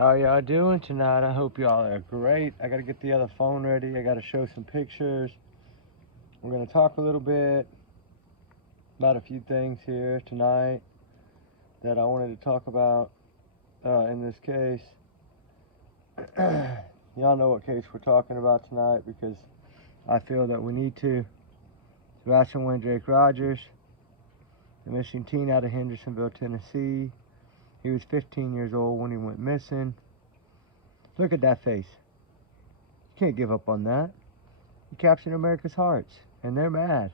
How y'all doing tonight? I hope y'all are great. I gotta get the other phone ready. I gotta show some pictures. We're gonna talk a little bit about a few things here tonight that I wanted to talk about in this case. Y'all know what case we're talking about tonight because I feel that we need to. Sebastian Drake Rogers, the missing teen out of Hendersonville, Tennessee. He was 15 years old when he went missing. Look at that face. You can't give up on that. He captured America's hearts, and they're mad.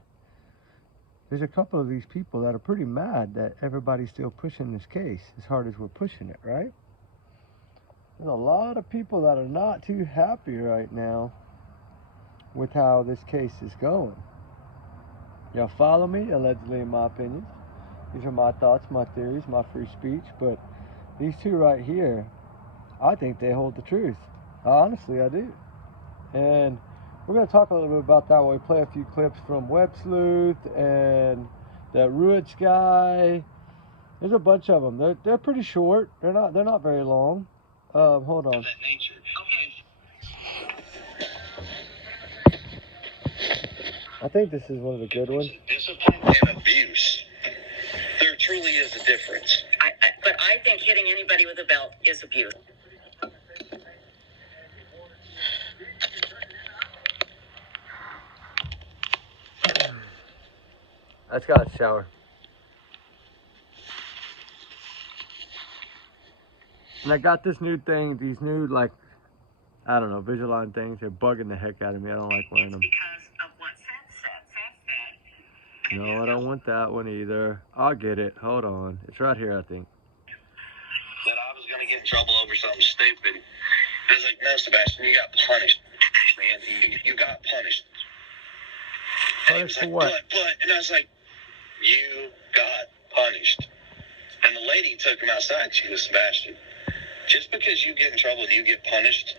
There's a couple of these people that are pretty mad that everybody's still pushing this case as hard as we're pushing it, right? There's a lot of people that are not too happy right now with how this case is going. Y'all follow me? Allegedly, in my opinions. These are my thoughts, my theories, my free speech, but these two right here, I think they hold the truth. Honestly, I do. And we're going to talk a little bit about that when we play a few clips from Web Sleuth and that Ruich guy. There's a bunch of them. They're pretty short. They're not very long. Hold on. I think this is one of the good ones. Discipline and abuse. There truly is a difference. But I think hitting anybody with a belt is abuse. Let's go out shower. And I got this new thing, these new, like, I don't know, Visualine things. They're bugging the heck out of me. I don't like wearing them. Because of what said. No, I don't want that one either. I'll get it. Hold on. It's right here, I think. That I was going to get in trouble over something stupid. I was like, no, Sebastian, you got punished, man. You got punished. And he was like, what? And I was like, you got punished. And the lady took him outside. She goes, Sebastian, just because you get in trouble and you get punished,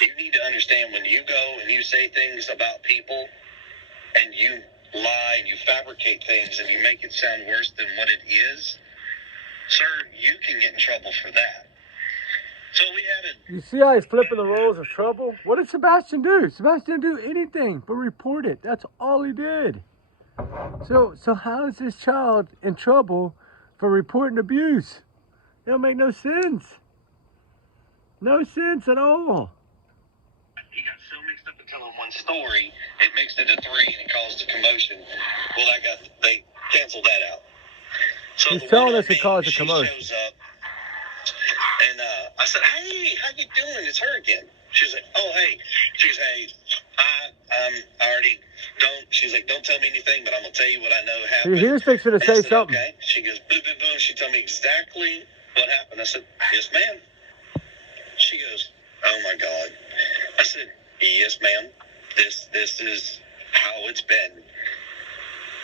you need to understand when you go and you say things about people and you lie and you fabricate things and you make it sound worse than what it is, sir, you can get in trouble for that. So we had a... You see how he's flipping the roles of trouble? What did Sebastian do? Sebastian didn't do anything but report it. That's all he did. So how is this child in trouble for reporting abuse? It don't make no sense. No sense at all. He got so mixed up in telling one story, it mixed into three and it caused a commotion. Well, they canceled that out. So he's telling us it caused a commotion. She shows up, and I said, hey, how you doing? It's her again. She's like, oh, hey. She's, hey, I already don't. She's like, don't tell me anything, but I'm going to tell you what I know happened. He was fixing to say something. Okay. She goes, boo, boo, boo. She told me exactly what happened. I said, yes, ma'am. She goes, oh, my God. I said, yes, ma'am. This is how it's been.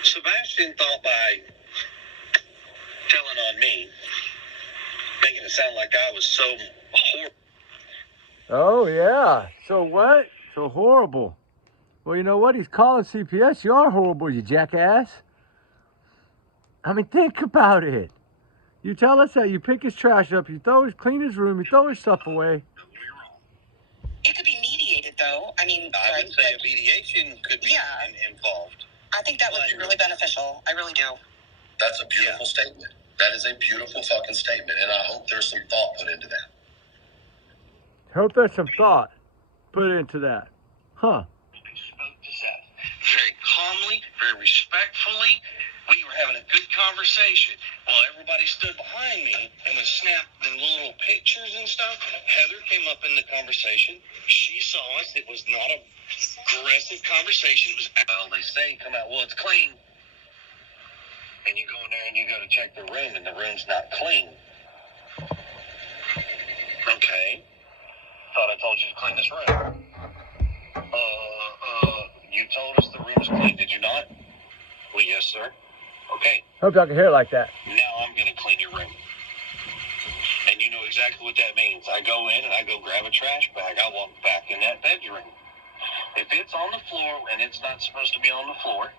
Sebastian thought by telling on me, making it sound like I was so horrible. Oh, yeah. So what? So horrible. Well, you know what? He's calling CPS. You are horrible, you jackass. I mean, think about it. You tell us that you pick his trash up, you clean his room, you throw his stuff away. It could be mediated, though. I mean, I would say a mediation could be involved. I think that would be really beneficial. I really do. That's a beautiful statement. That is a beautiful fucking statement, and I hope there's some thought put into that. Hope there's some thought put into that. Huh. Spoke to Seth very calmly, very respectfully. We were having a good conversation while everybody stood behind me and was snapping little pictures and stuff. Heather came up in the conversation. She saw us. It was not a aggressive conversation. It was, well, they say, come out, well, it's clean. And you go in there and you go to check the room and the room's not clean. Okay. Thought I told you to clean this room. You told us the room was clean, did you not? Well, yes, sir. Okay. Hope y'all can hear it like that. Now I'm going to clean your room. And you know exactly what that means. I go in and I go grab a trash bag. I walk back in that bedroom. If it's on the floor and it's not supposed to be on the floor,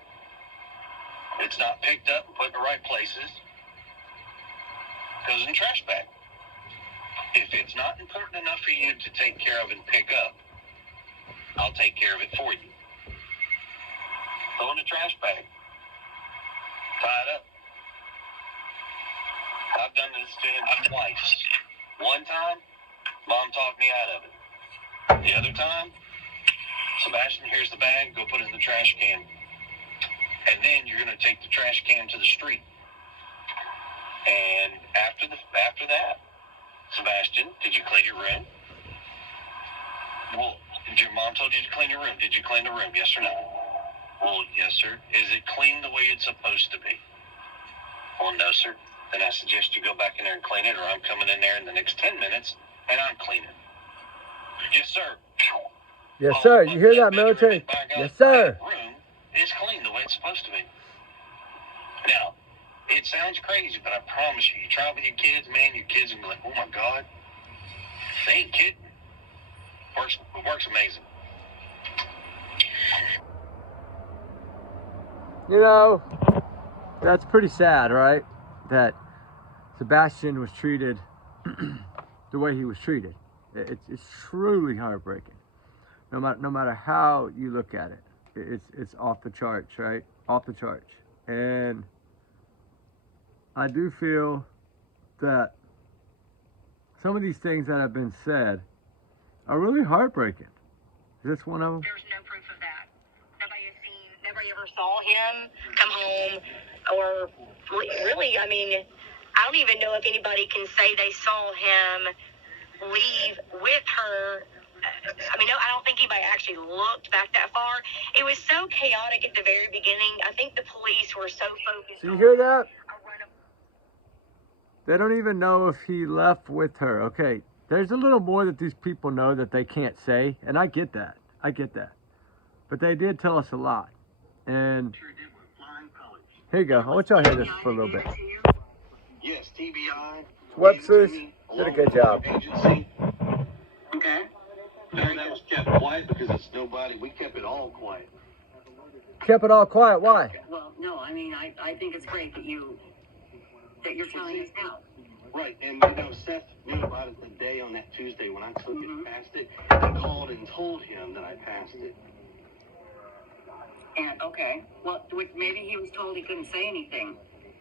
it's not picked up and put in the right places, goes in the trash bag. If it's it's not important enough for you to take care of and pick up, I'll take care of it for you. Throw in the trash bag. Tie it up. I've done this to him twice. One time, Mom talked me out of it. The other time, Sebastian, here's the bag, go put it in the trash can. And then you're going to take the trash can to the street. And after that, Sebastian, did you clean your room? Well, your mom told you to clean your room. Did you clean the room, yes or no? Well, yes, sir. Is it clean the way it's supposed to be? Well, no, sir. Then I suggest you go back in there and clean it, or I'm coming in there in the next 10 minutes, and I'm cleaning. Yes, sir. Yes, sir. You hear that, military? Yes, sir. That room is clean the way it's supposed to be. Now, it sounds crazy, but I promise you, you try with your kids, man, your kids will be like, oh, my God. They ain't kidding. Works amazing. You know, that's pretty sad, right? That Sebastian was treated the way he was treated. It's truly heartbreaking. No matter how you look at it, it's off the charts, right? Off the charts. And I do feel that some of these things that have been said are really heartbreaking. Is this one of them? There's no proof of that. Nobody ever saw him come home, or really, I mean, I don't even know if anybody can say they saw him leave with her. I mean, no, I don't think anybody actually looked back that far. It was so chaotic at the very beginning. I think the police were so focused. So you hear that? They don't even know if he left with her. Okay, there's a little more that these people know that they can't say, and I get that. I get that. But they did tell us a lot. And here you go. I want y'all to hear this for a little bit. Yes, TBI. Webster's did a good job. Agency. Okay. No, that was kept quiet because it's nobody. We kept it all quiet. Kept it all quiet. Why? Well, no, I mean, I think it's great that you're telling us now. Right, and you know, Seth knew about it the day on that Tuesday when I took it, passed it. I called and told him that I passed it. And okay, well, maybe he was told he couldn't say anything.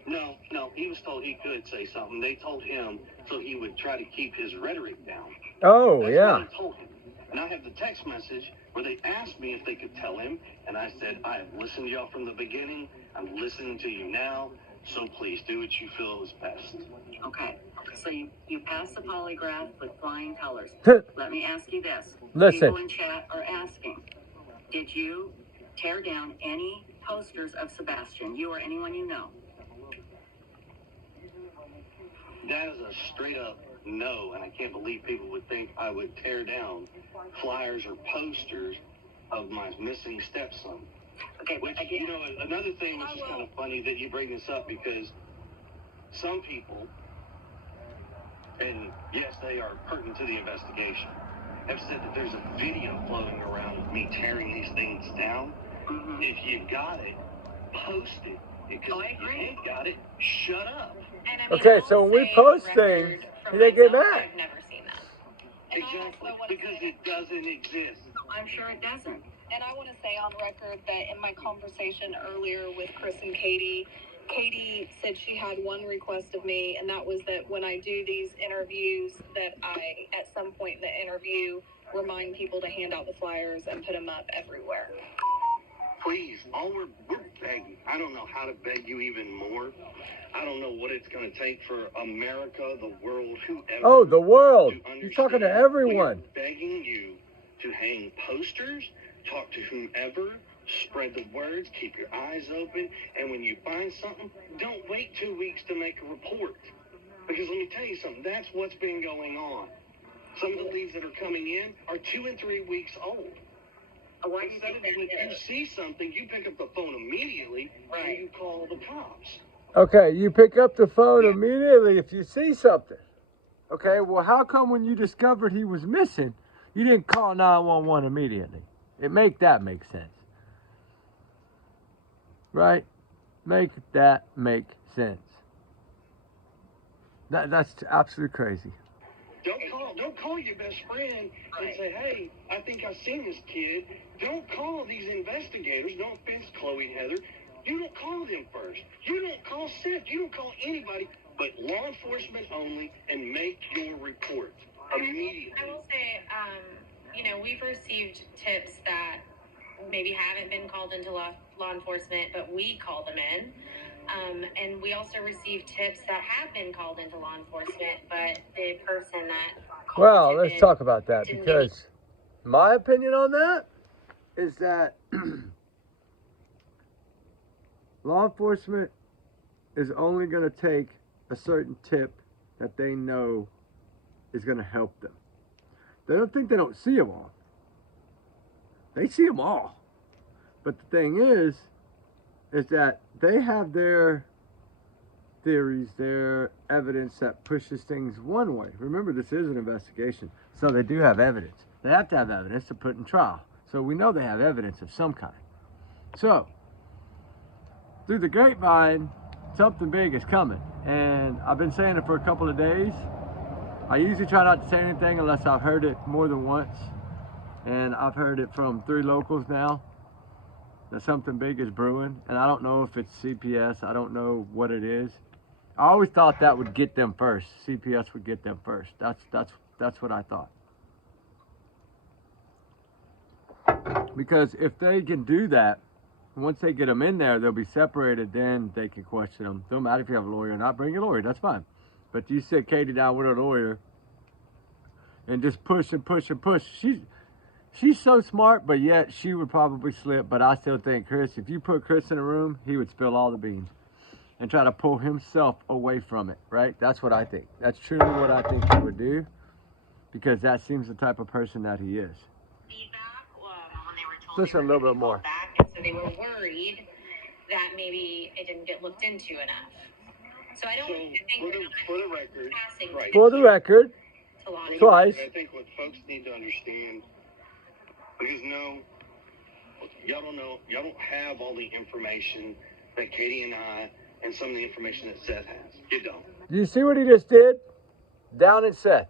No, he was told he could say something. They told him so he would try to keep his rhetoric down. Oh, That's yeah. what I told him. And I have the text message where they asked me if they could tell him, and I said, I have listened to y'all from the beginning. I'm listening to you now, so please do what you feel is best. Okay, so you passed the polygraph with flying colors. Let me ask you this. Listen. People in chat are asking, did you tear down any posters of Sebastian, you or anyone you know? That is a straight up no, and I can't believe people would think I would tear down flyers or posters of my missing stepson. Okay, Which, you know, another thing which is kind of funny that you bring this up, because some people, and yes, they are pertinent to the investigation, have said that there's a video floating around of me tearing these things down. Mm-hmm. If you got it, post it. Because if you ain't got it, shut up. And I mean, Okay, so when we post things, they get mad. I've never seen that. And Exactly, because it doesn't exist. I'm sure it doesn't. And I want to say on record that in my conversation earlier with Chris and Katie, Katie said she had one request of me, and that was that when I do these interviews, that I, at some point in the interview, remind people to hand out the flyers and put them up everywhere. Please, we're begging. I don't know how to beg you even more. I don't know what it's going to take for America, the world, whoever. Oh, the world. You're talking to everyone. We're begging you to hang posters, talk to whomever, spread the words, keep your eyes open, and when you find something, don't wait 2 weeks to make a report. Because let me tell you something, that's what's been going on. Some of the leads that are coming in are 2 and 3 weeks old. Why do you think When that you is? see something, you pick up the phone immediately, Right. and you call the cops. Okay, you pick up the phone immediately if you see something. Okay, well, how come when you discovered he was missing, you didn't call 911 immediately? That makes sense. Right? Make sense. That's absolutely crazy. Don't call your best friend and say, hey, I think I've seen this kid. Don't call these investigators. No offense, Chloe and Heather. You don't call them first. You don't call Seth. You don't call anybody but law enforcement only, and make your report immediately. I will say, we've received tips that maybe haven't been called into law enforcement, but we call them in. And we also receive tips that have been called into law enforcement, but the person that called Well, let's talk about that, because my opinion on that is that law enforcement is only going to take a certain tip that they know is going to help them. They don't think they don't see them all. They see them all. But the thing is that they have their theories, their evidence that pushes things one way. Remember, this is an investigation, so they do have evidence. They have to have evidence to put in trial. So we know they have evidence of some kind. So, through the grapevine, something big is coming. And I've been saying it for a couple of days. I usually try not to say anything unless I've heard it more than once. And I've heard it from 3 locals now, that something big is brewing. And I don't know if it's CPS. I don't know what it is. I always thought that would get them first. CPS would get them first. That's what I thought. Because if they can do that, once they get them in there, they'll be separated. Then they can question them. Don't matter if you have a lawyer or not. Bring your lawyer. That's fine. But you sit Katie down with her lawyer and just push and push and push. She's so smart, but yet she would probably slip. But I still think Chris, if you put Chris in a room, he would spill all the beans and try to pull himself away from it, right? That's what I think. That's truly what I think he would do, because that seems the type of person that he is. Feedback when they were told Listen a little bit more. Back, and so they were worried that maybe it didn't get looked into enough. So I don't think for the record, right. For the record, twice. I think what folks need to understand, because y'all don't have all the information that Katie and I, and some of the information that Seth has. You don't. You see what he just did? Down at Seth.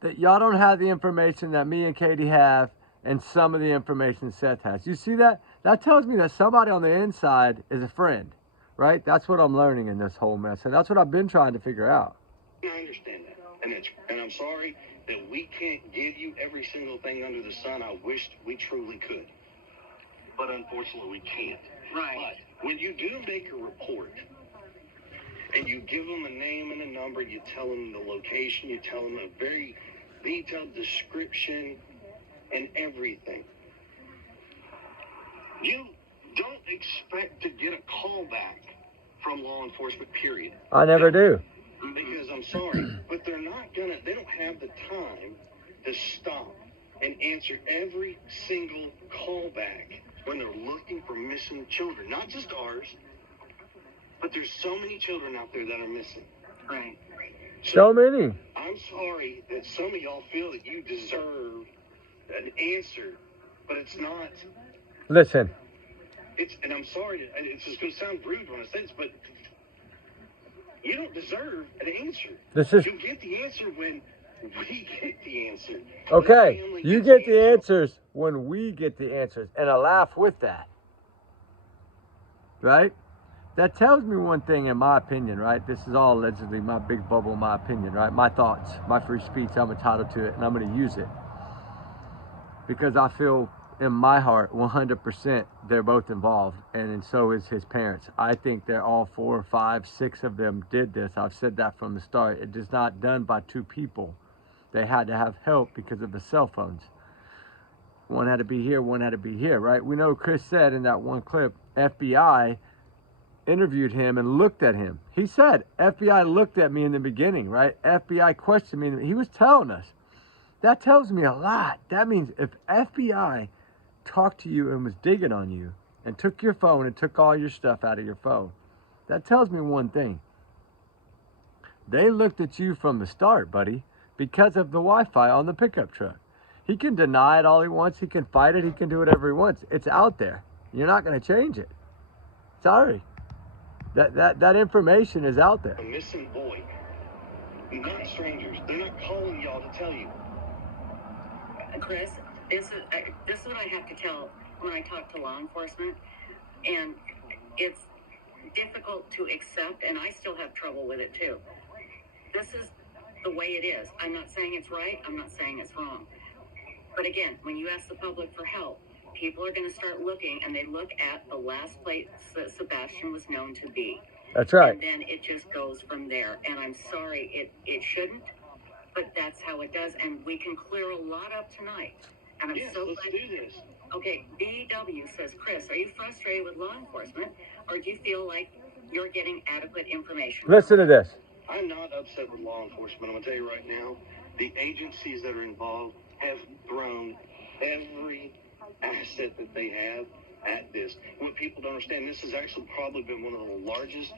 That y'all don't have the information that me and Katie have, and some of the information Seth has. You see that? That tells me that somebody on the inside is a friend, right? That's what I'm learning in this whole mess, and that's what I've been trying to figure out. I understand that, and I'm sorry that we can't give you every single thing under the sun. I wished we truly could, but unfortunately we can't. Right. But when you do make a report, and you give them a name and a number, you tell them the location, you tell them a very detailed description and everything, you don't expect to get a call back from law enforcement, period. I never do. Because I'm sorry, but they don't have the time to stop and answer every single callback when they're looking for missing children. Not just ours, but there's so many children out there that are missing. Right. So many. I'm sorry that some of y'all feel that you deserve an answer, but it's not. Listen. And I'm sorry, it's just going to sound rude when I say this, but you don't deserve an answer. You get the answer when we get the answer. Okay, you get the answers when we get the answers, and I laugh with that. Right? That tells me one thing, in my opinion, right? This is all allegedly my big bubble, my opinion, right? My thoughts, my free speech, I'm entitled to it, and I'm going to use it. Because I feel in my heart, 100%, they're both involved, and so is his parents. I think they're all 4, 5, 6 of them did this. I've said that from the start. It is not done by 2 people. They had to have help because of the cell phones. One had to be here, one had to be here, right? We know Chris said in that one clip, FBI interviewed him and looked at him. He said, FBI looked at me in the beginning, right? FBI questioned me. He was telling us. That tells me a lot. That means if FBI talked to you and was digging on you and took your phone and took all your stuff out of your phone, that tells me one thing. They looked at you from the start, buddy, because of the Wi-Fi on the pickup truck. He can deny it all he wants. He can fight it. He can do whatever he wants. It's out there. You're not going to change it. Sorry. That information is out there. A missing boy. not strangers. They're not calling y'all to tell you. Chris, this is what I have to tell when I talk to law enforcement, and it's difficult to accept, and I still have trouble with it too. This is the way it is. I'm not saying it's right. I'm not saying it's wrong. But again, when you ask the public for help, people are going to start looking, and they look at the last place that Sebastian was known to be. That's right. And then it just goes from there. And I'm sorry, it shouldn't, but that's how it does. And we can clear a lot up tonight. And I'm so let's glad. do this. Okay, BW says, Chris, are you frustrated with law enforcement, or do you feel like you're getting adequate information? Listen to this. I'm not upset with law enforcement. I'm going to tell you right now, the agencies that are involved have thrown every asset that they have at this. What people don't understand, this has actually probably been one of the largest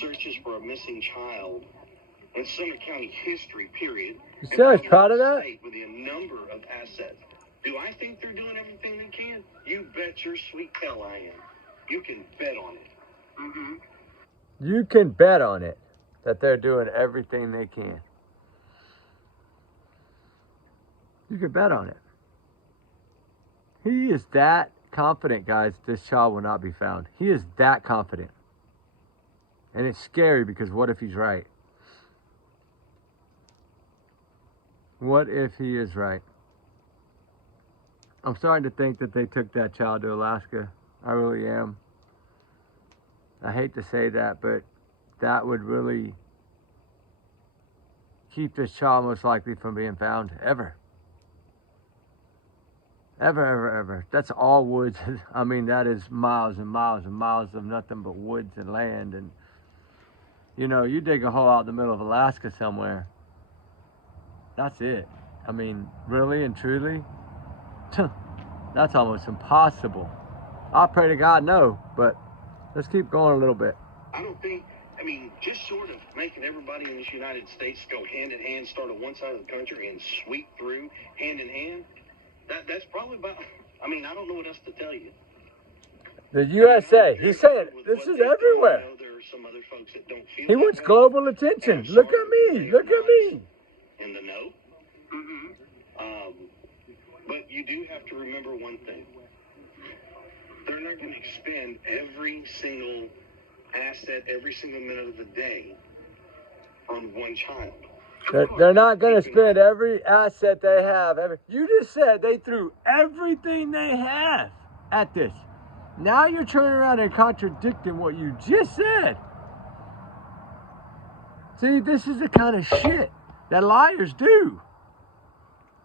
searches for a missing child in Sumner County history, period. You serious proud of that? With a number of assets. Do I think they're doing everything they can? You bet your sweet tail I am. You can bet on it. Mm-hmm. You can bet on it that they're doing everything they can. You can bet on it. He is that confident, guys, this child will not be found. He is that confident. And it's scary because what if he's right? What if he is right? I'm starting to think that they took that child to Alaska. I really am. I hate to say that, but that would really keep this child most likely from being found ever. Ever. That's all woods. I mean, that is miles and miles and miles of nothing but woods and land. And, you know, you dig a hole out in the middle of Alaska somewhere. That's it. I mean, really and truly, that's almost impossible. I pray to God no, but let's keep going a little bit. I don't think, just sort of making everybody in this United States go hand in hand, start on one side of the country and sweep through hand in hand, that's probably about, I don't know what else to tell you. The USA, he's saying this is everywhere. I know there are some other folks that don't feel He wants global attention. Look at me. Look at me. In the know. Mm-hmm. But you do have to remember one thing. They're not going to expend every single asset, every single minute of the day on one child. They're not going to spend every asset they have. You just said they threw everything they have at this. Now you're turning around and contradicting what you just said. See, this is the kind of shit that liars do.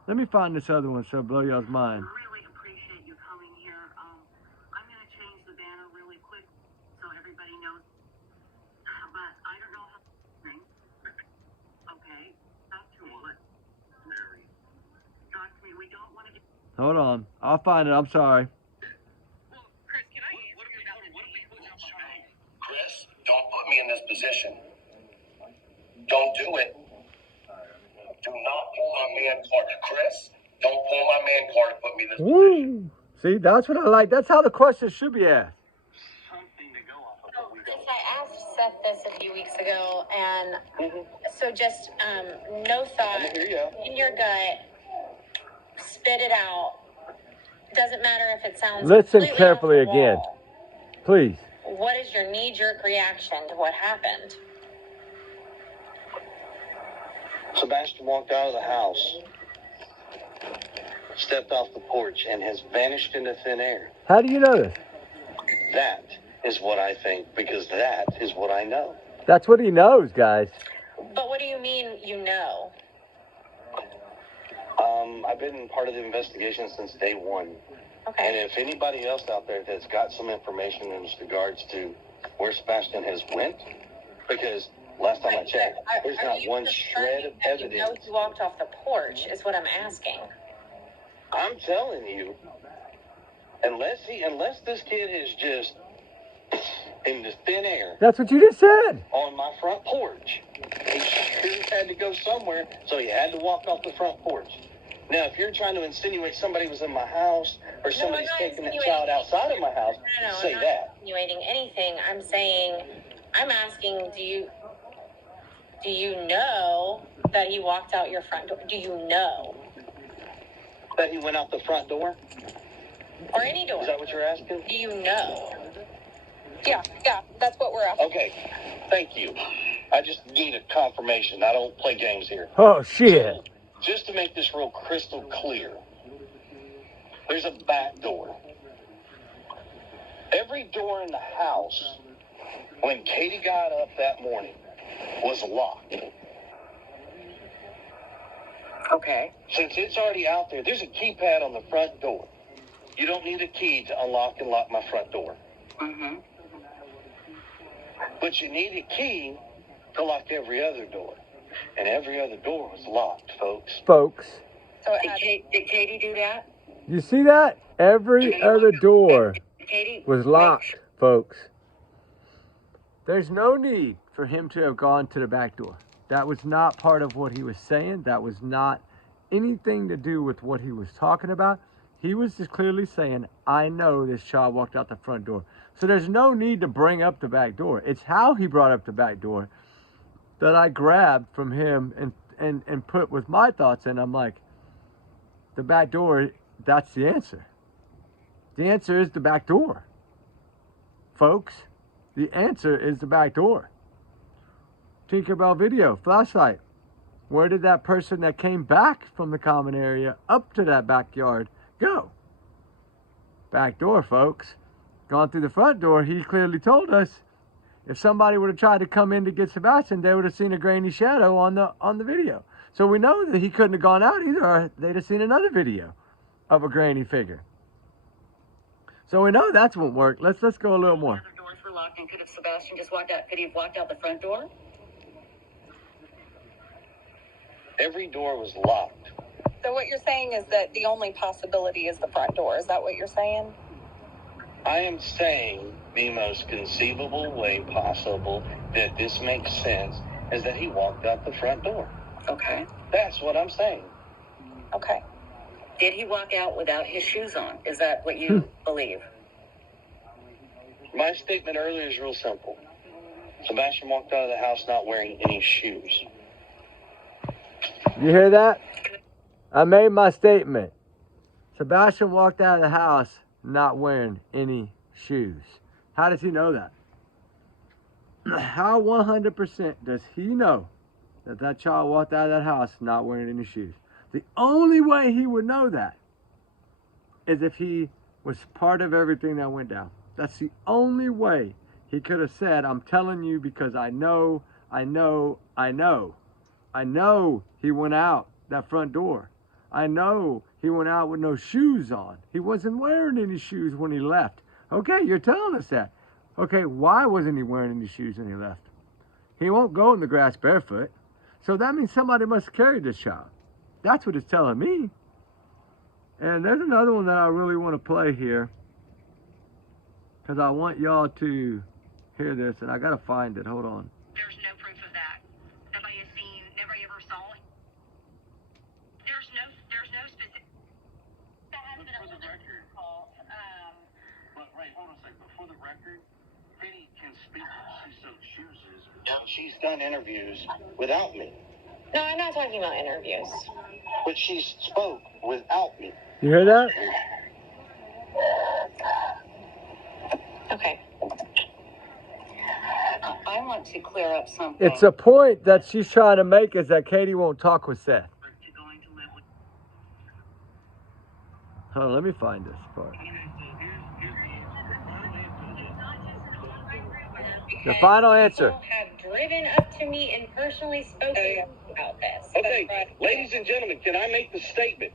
Let me find this other one so blow y'all's mind. Really appreciate you coming here. I'm going to change the banner really quick so everybody knows. But I don't know how. Okay, talk to me. Mary. Talk to me. We don't want to get. Hold on. I'll find it. I'm sorry. Well, Chris, can I ask you about the Chris, don't put me in this position. Don't do it. Do not pull my man card. Chris, don't pull my man card and put me in this position. See, that's what I like. That's how the question should be asked. Something to go off of. So, Chris, I asked Seth this a few weeks ago, and so just no thought in your gut, spit it out. Doesn't matter if it sounds. Listen completely carefully off the again, wall. please. What is your knee-jerk reaction to what happened? Sebastian walked out of the house, stepped off the porch, and has vanished into thin air. How do you know this? That is what I think, because that is what I know. That's what he knows, guys. But what do you mean you know? I've been part of the investigation since day one. Okay. And if anybody else out there has got some information in regards to where Sebastian has went, because last time I checked, there's not one shred of evidence. You know he walked off the porch is what I'm asking. I'm telling you, unless this kid is just in the thin air. That's what you just said. On my front porch. He sure had to go somewhere, so he had to walk off the front porch. Now, if you're trying to insinuate somebody was in my house or somebody's taking that child outside of my house, say I'm that. not insinuating anything. I'm asking, Do you know that he walked out your front door? Do you know? That he went out the front door? Or any door? Is that what you're asking? Do you know? Yeah, that's what we're after. Okay, thank you. I just need a confirmation. I don't play games here. Oh, shit. So, just to make this real crystal clear, there's a back door. Every door in the house, when Katie got up that morning, was locked. Okay. Since it's already out there, there's a keypad on the front door. You don't need a key to unlock and lock my front door. Mm-hmm. But you need a key to lock every other door. And every other door was locked, folks. So it Did Katie do that? You see that? Every other door Katie was locked, folks. There's no need for him to have gone to the back door. That was not part of what he was saying. That was not anything to do with what he was talking about. He was just clearly saying, I know this child walked out the front door. So there's no need to bring up the back door. It's how he brought up the back door that I grabbed from him and put with my thoughts. And I'm like, the back door, that's the answer. The answer is the back door. Folks, the answer is the back door. Tinkerbell video, flashlight. Where did that person that came back from the common area up to that backyard go? Back door, folks. Gone through the front door, he clearly told us if somebody would have tried to come in to get Sebastian, they would have seen a grainy shadow on the video. So we know that he couldn't have gone out either, or they'd have seen another video of a grainy figure. So we know that's what worked. Let's go a little more. The doors were locked, and could have Sebastian just walked out? Could he have walked out the front door? Every door was locked. So what you're saying is that the only possibility is the front door. Is that what you're saying? I am saying the most conceivable way possible that this makes sense is that he walked out the front door. Okay. That's what I'm saying. Okay. Did he walk out without his shoes on? Is that what you believe? My statement earlier is real simple. Sebastian walked out of the house not wearing any shoes. You hear that? I made my statement. Sebastian walked out of the house not wearing any shoes. How does he know that? How 100% does he know that that child walked out of that house not wearing any shoes? The only way he would know that is if he was part of everything that went down. That's the only way he could have said, I'm telling you because I know he went out that front door. I know he went out with no shoes on. He wasn't wearing any shoes when he left. Okay, you're telling us that. Okay, why wasn't he wearing any shoes when he left? He won't go in the grass barefoot. So that means somebody must have carried this child. That's what it's telling me. And there's another one that I really want to play here, because I want y'all to hear this, and I got to find it. Hold on. There's no proof of that. Nobody has seen, nobody ever saw it. There's no specific. That has been a whole different call. But right, hold on a second. Before the record, Katie can speak. She so chooses. Yeah, she's done interviews without me. No, I'm not talking about interviews. But she spoke without me. You hear that? Okay. I want to clear up something. It's a point that she's trying to make, is that Katie won't talk with Seth. Hold on, let me find this part. The final answer. People have driven up to me and personally spoken about this. Okay, ladies and gentlemen, can I make the statement?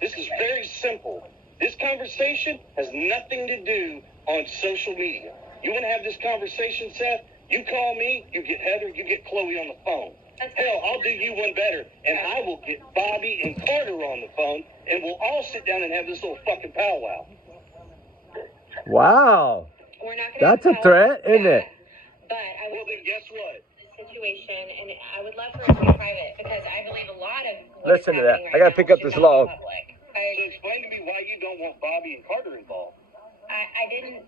This is very simple. This conversation has nothing to do on social media. You want to have this conversation, Seth? You call me, you get Heather, you get Chloe on the phone. Hell, I'll do you one better, and I will get Bobby and Carter on the phone, and we'll all sit down and have this little fucking powwow. Wow. We're not gonna That's a threat, isn't it? But I Well, would then guess what? situation, and I would love for it to be private, because I believe a lot of what Listen is to that. happening I right gotta pick now up should this not be log. public. So explain to me why you don't want Bobby and Carter involved. I didn't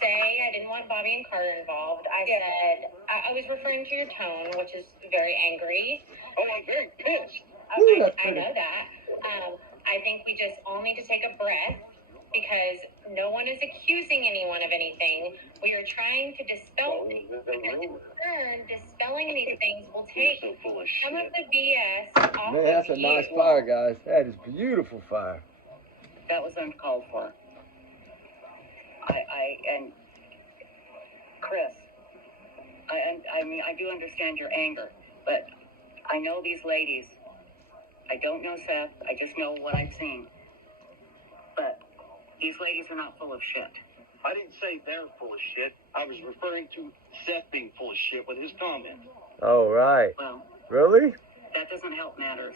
say I didn't want Bobby and Carter involved. I said, I was referring to your tone, which is very angry. Oh, I'm very pissed. I know that. I think we just all need to take a breath because no one is accusing anyone of anything. We are trying to dispel things. Dispelling these things will take some of the BS off Man, that's a nice fire, guys. That is beautiful fire. That was uncalled for. And Chris, I mean, I do understand your anger, but I know these ladies. I don't know Seth. I just know what I've seen. But these ladies are not full of shit. I didn't say they're full of shit. I was referring to Seth being full of shit with his comment. Oh, right. Well, Really? that doesn't help matters.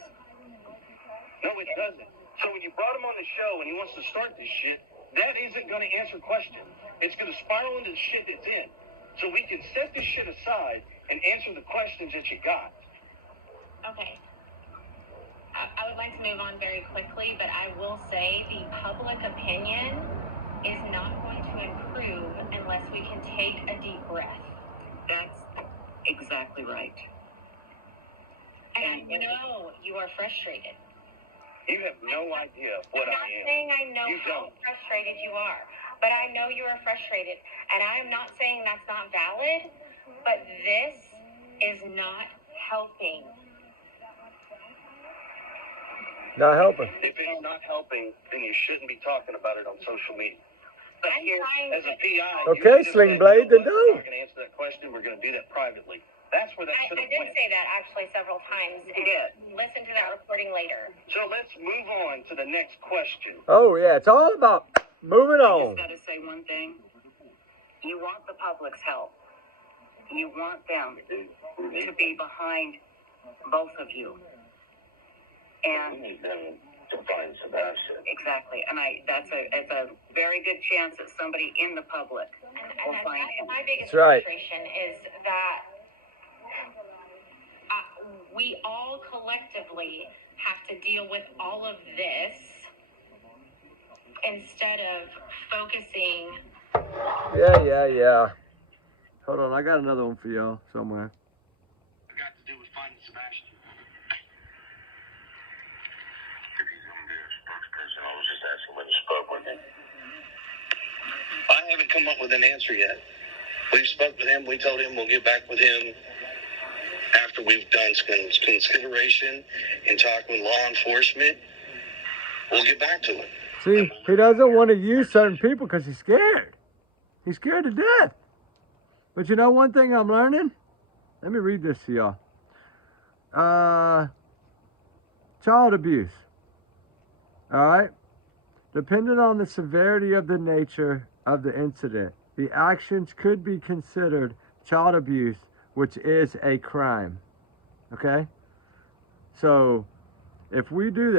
No, it doesn't. So when you brought him on the show and he wants to start this shit, that isn't going to answer questions. It's going to spiral into the shit that's in. So we can set this shit aside and answer the questions that you got. Okay. I would like to move on very quickly, but I will say the public opinion is not going to improve unless we can take a deep breath. That's exactly right. And I know you are frustrated. You have no idea what I'm I not am. saying I know You how don't. frustrated you are, but I know you are frustrated. And I am not saying that's not valid, but this is not helping. Not helping. If it's not helping, then you shouldn't be talking about it on social media. But I'm here's, trying As a to. PI, Okay, you should have Sling said, Blade, then what? We're don't. not going to answer that question. We're going to do that privately. That's where that I should have did went. say that actually several times. You did. Listen to that recording later. So let's move on to the next question. Oh, yeah. It's all about moving I on. just got to say one thing. You want the public's help. You want them to be behind both of you. And We need them to find Sebastian. exactly. And it's a very good chance that somebody in the public will And find that's him. my biggest That's right. frustration is that we all collectively have to deal with all of this instead of focusing. Yeah. Hold on. I got another one for y'all somewhere. It got to do with finding Sebastian. If he's going to be a spokesperson, I was just asking when he spoke with him. I haven't come up with an answer yet. We've spoke with him. We told him we'll get back with him after we've done some consideration and talk with law enforcement. We'll get back to it. See, he doesn't want to use certain people because he's scared. He's scared to death. But you know one thing I'm learning? Let me read this to y'all. Child abuse. All right? Depending on the severity of the nature of the incident, the actions could be considered child abuse, which is a crime. Okay? So, if we do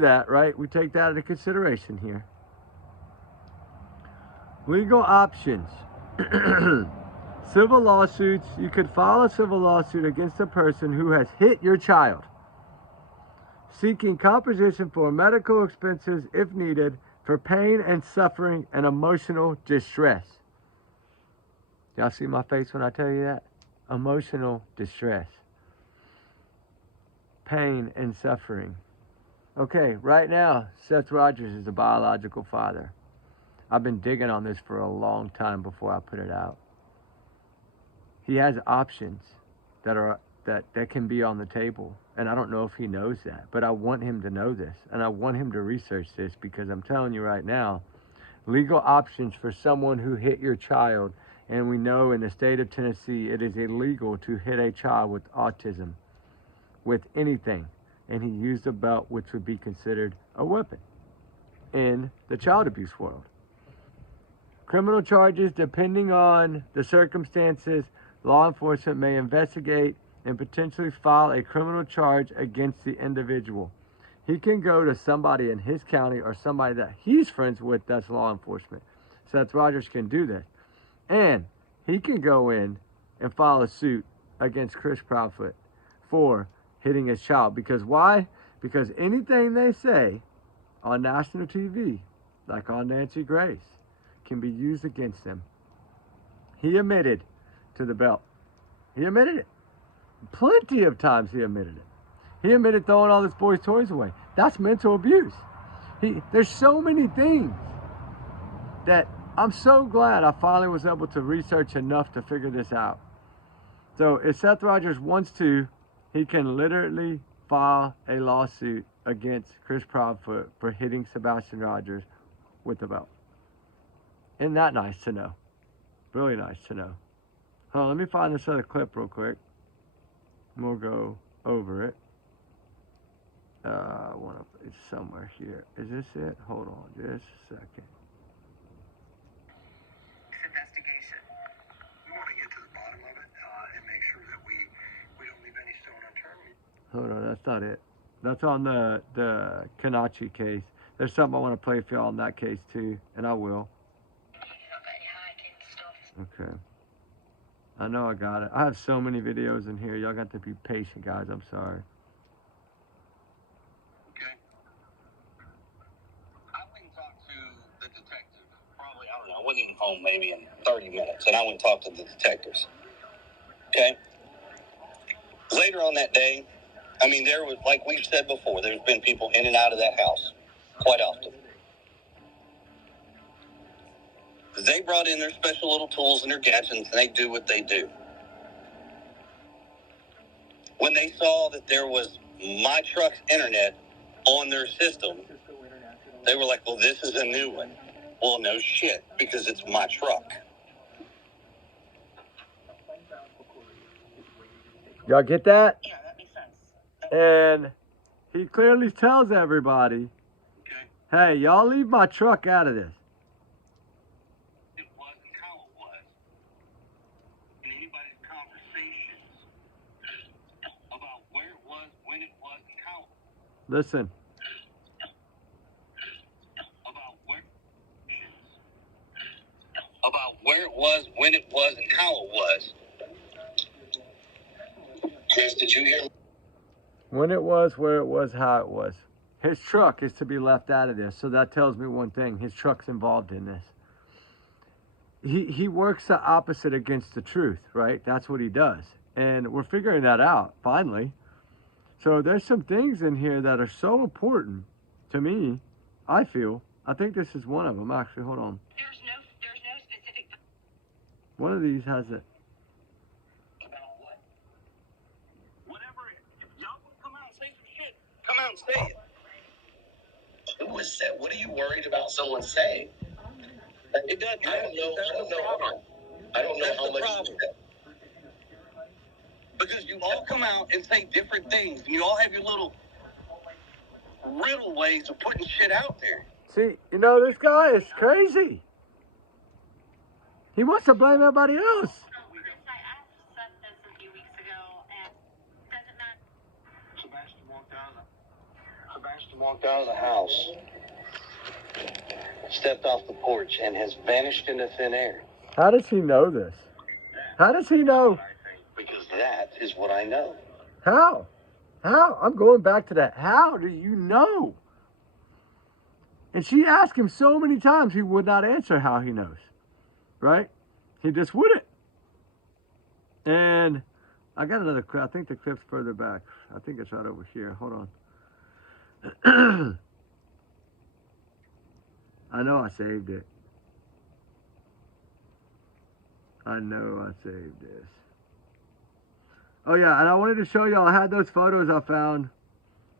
that, right, we take that into consideration here. Legal options. Civil lawsuits. You could file a civil lawsuit against a person who has hit your child, seeking compensation for medical expenses if needed for pain and suffering and emotional distress. Y'all see my face when I tell you that? Emotional distress. Pain and suffering. Okay, right now, Seth Rogers is a biological father. I've been digging on this for a long time before I put it out. He has options that can be on the table, and I don't know if he knows that, but I want him to know this, and I want him to research this, because I'm telling you right now, legal options for someone who hit your child, and we know in the state of Tennessee it is illegal to hit a child with autism with anything, and he used a belt, which would be considered a weapon in the child abuse world. Criminal charges, depending on the circumstances, law enforcement may investigate and potentially file a criminal charge against the individual. He can go to somebody in his county or somebody that he's friends with that's law enforcement. Seth Rogers can do this. And he can go in and file a suit against Chris Proudfoot for hitting his child. Because why? Because anything they say on national TV, like on Nancy Grace, can be used against them He admitted to the belt. He admitted it. Plenty of times he admitted it. He admitted throwing all this boy's toys away. That's mental abuse. There's so many things that I'm so glad I finally was able to research enough to figure this out. So if Seth Rogers wants to, he can literally file a lawsuit against Chris Proudfoot for hitting Sebastian Rogers with the belt. Isn't that nice to know? Really nice to know. Hold on, let me find this other clip real quick. We'll go over it. It's somewhere here. Is this it? Hold on just a second. Investigation. We want to get to the bottom of it and make sure that we don't leave any stone unturned. Hold on, that's not it. That's on the Kanachi case. There's something I want to play for y'all in that case too, and I will. Okay. I know I got it. I have so many videos in here. Y'all got to be patient, guys. I'm sorry. Okay. I went and talked to the detective. Probably, I don't know, I wasn't even home maybe in 30 minutes, and I went and talked to the detectives. Okay. Later on that day, I mean, there was, like we've said before, there's been people in and out of that house quite often. They brought in their special little tools and their gadgets, and they do what they do. When they saw that there was my truck's internet on their system, they were like, well, this is a new one. Well, no shit, because it's my truck. Y'all get that? Yeah, that makes sense. And he clearly tells everybody, Okay. hey, y'all leave my truck out of this. It wasn't how it was. In anybody's conversations about where it was, when it was, and how it was. Listen. About where it was, when it was, and how it was. Chris, did you hear? When it was, where it was, how it was. His truck is to be left out of this. So that tells me one thing. His truck's involved in this. He works the opposite against the truth, right? That's what he does. And we're figuring that out, finally. So there's some things in here that are so important to me, I feel. I think this is one of them, actually. Hold on. There's no specific. One of these has it. About what? Whatever. If y'all want to come out and say some shit, come out and say it. Who was said? What are you worried about someone saying? It doesn't. I don't know how much. Because you all come out and say different things, and you all have your little riddle ways of putting shit out there. See, you know, this guy is crazy. He wants to blame everybody else. I asked Seth this a few weeks ago, and it doesn't matter. Sebastian walked out of the house, stepped off the porch, and has vanished into thin air. How does he know this? How does he know? Because that is what I know. How? How? I'm going back to that. How do you know? And she asked him so many times, he would not answer how he knows. Right? He just wouldn't. And I got another clip. I think the clip's further back. I think it's right over here. Hold on. I know I saved it. I know I saved this. Oh yeah, and I wanted to show y'all. I had those photos I found.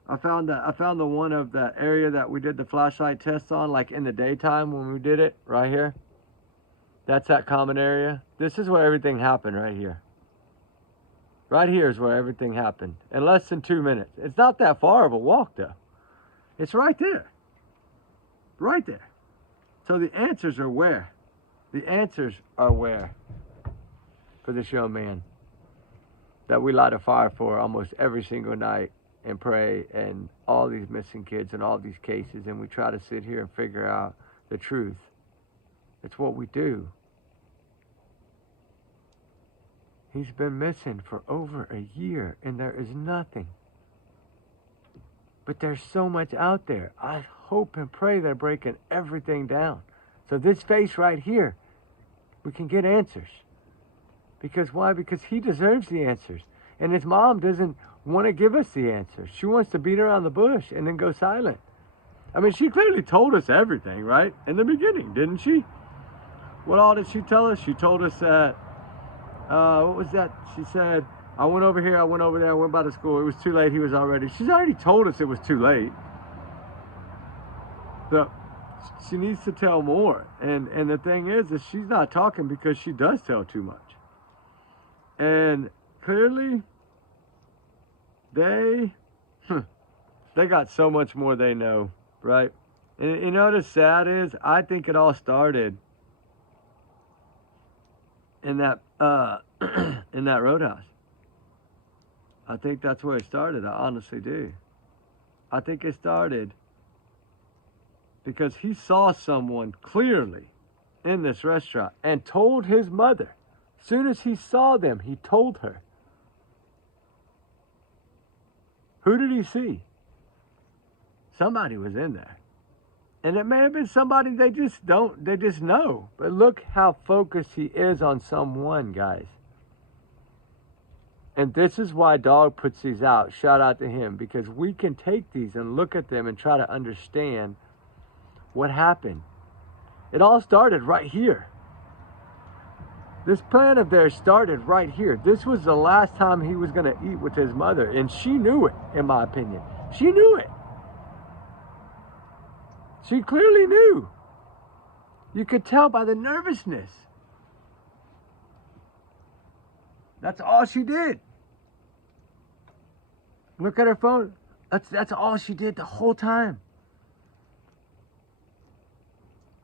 I found the one of the area that we did the flashlight test on, like in the daytime when we did it, right here. That's that common area. This is where everything happened, right here. Right here is where everything happened. In less than 2 minutes. It's not that far of a walk, though. It's right there. Right there. So the answers are where? The answers are where? For this young man that we light a fire for almost every single night and pray, and all these missing kids and all these cases, and we try to sit here and figure out the truth. It's what we do. He's been missing for over a year, and there is nothing. But there's so much out there. I hope and pray they're breaking everything down. So this face right here, we can get answers. Because why? Because he deserves the answers. And his mom doesn't want to give us the answers. She wants to beat around the bush and then go silent. I mean, she clearly told us everything, right? In the beginning, didn't she? What all did she tell us? She told us that, what was that? She said, I went over here, I went over there, I went by the school. It was too late, he was already. She's already told us it was too late. So she needs to tell more. And the thing is she's not talking because she does tell too much. And clearly, they got so much more they know, right? And you know what's sad is, I think it all started in that in that roadhouse. I think that's where it started. I honestly do. I think it started because he saw someone clearly in this restaurant and told his mother. As soon as he saw them, he told her. Who did he see? Somebody was in there. And it may have been somebody they just know. But look how focused he is on someone, guys. And this is why Dog puts these out. Shout out to him. Because we can take these and look at them and try to understand what happened. It all started right here. This plan of theirs started right here. This was the last time he was going to eat with his mother. And she knew it, in my opinion. She knew it. She clearly knew. You could tell by the nervousness. That's all she did. Look at her phone. That's all she did the whole time.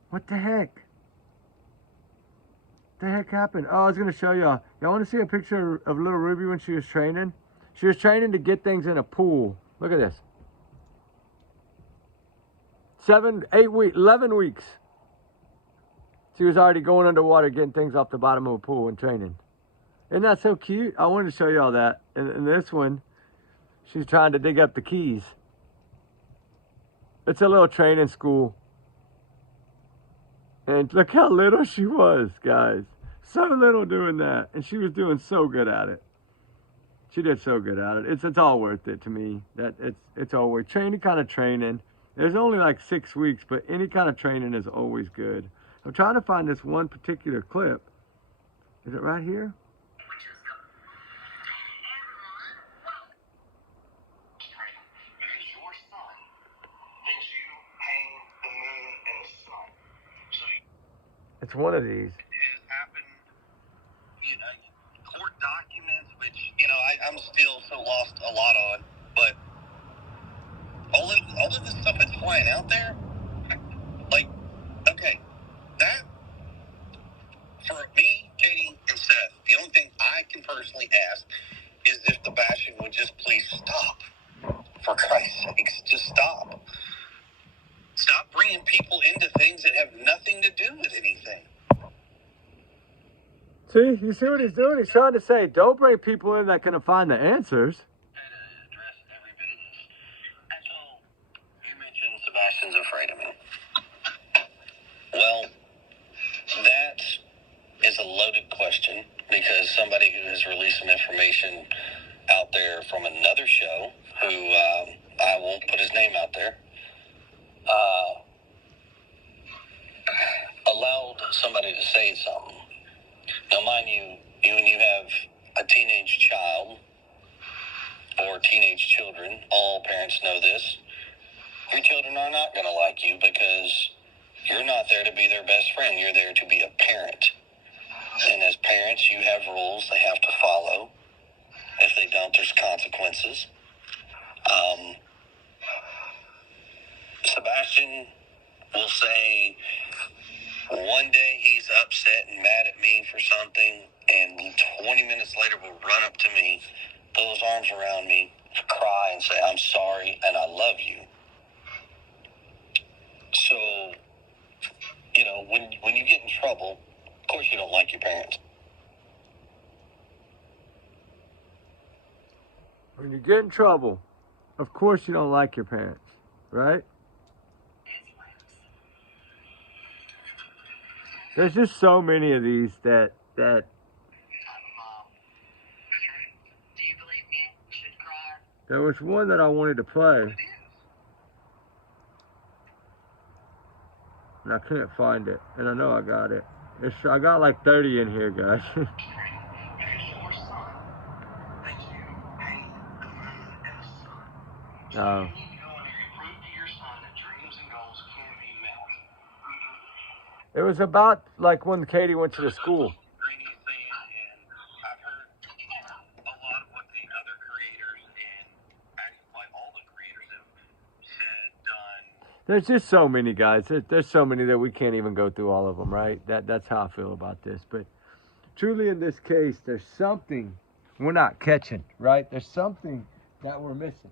What the heck? What the heck happened? Oh, I was going to show y'all. Y'all want to see a picture of little Ruby when she was training? She was training to get things in a pool. Look at this. 11 weeks. She was already going underwater getting things off the bottom of a pool and training. Isn't that so cute? I wanted to show y'all that. In this one, she's trying to dig up the keys. It's a little training school. And look how little she was, guys. So little doing that. And she was doing so good at it. She did so good at it. It's all worth it to me. That it's always training, kind of training. There's only like 6 weeks, but any kind of training is always good. I'm trying to find this one particular clip. Is it right here? It's one of these. Has happened, court documents, which, I'm still so lost a lot on, but all of this stuff that's flying out there, like, okay, that, for me, Katie, and Seth, the only thing I can personally ask is if the bashing would just please stop. For Christ's sakes, just stop. Stop bringing people into things that have nothing to do with anything. See, you see what he's doing? He's trying to say, don't bring people in that can find the answers. Address every bit of this. And so, you mentioned Sebastian's afraid of me. Well, that is a loaded question because somebody who has released some information out there from another show, who I won't put his name out there, allowed somebody to say something. Now, mind you, when you have a teenage child or teenage children, all parents know this, your children are not going to like you because you're not there to be their best friend. You're there to be a parent. And as parents, you have rules they have to follow. If they don't, there's consequences. Sebastian will say one day he's upset and mad at me for something, and 20 minutes later will run up to me, throw his arms around me, cry and say, I'm sorry and I love you. So, when you get in trouble, of course you don't like your parents. When you get in trouble, of course you don't like your parents, right? There's just so many of these that There was one that I wanted to play. And I can't find it. And I know I got it. I got like 30 in here, guys. Oh. It was about like when Katie went to the school. There's just so many, guys. There's so many that we can't even go through all of them, right? That's how I feel about this. But truly in this case, there's something we're not catching, right? There's something that we're missing.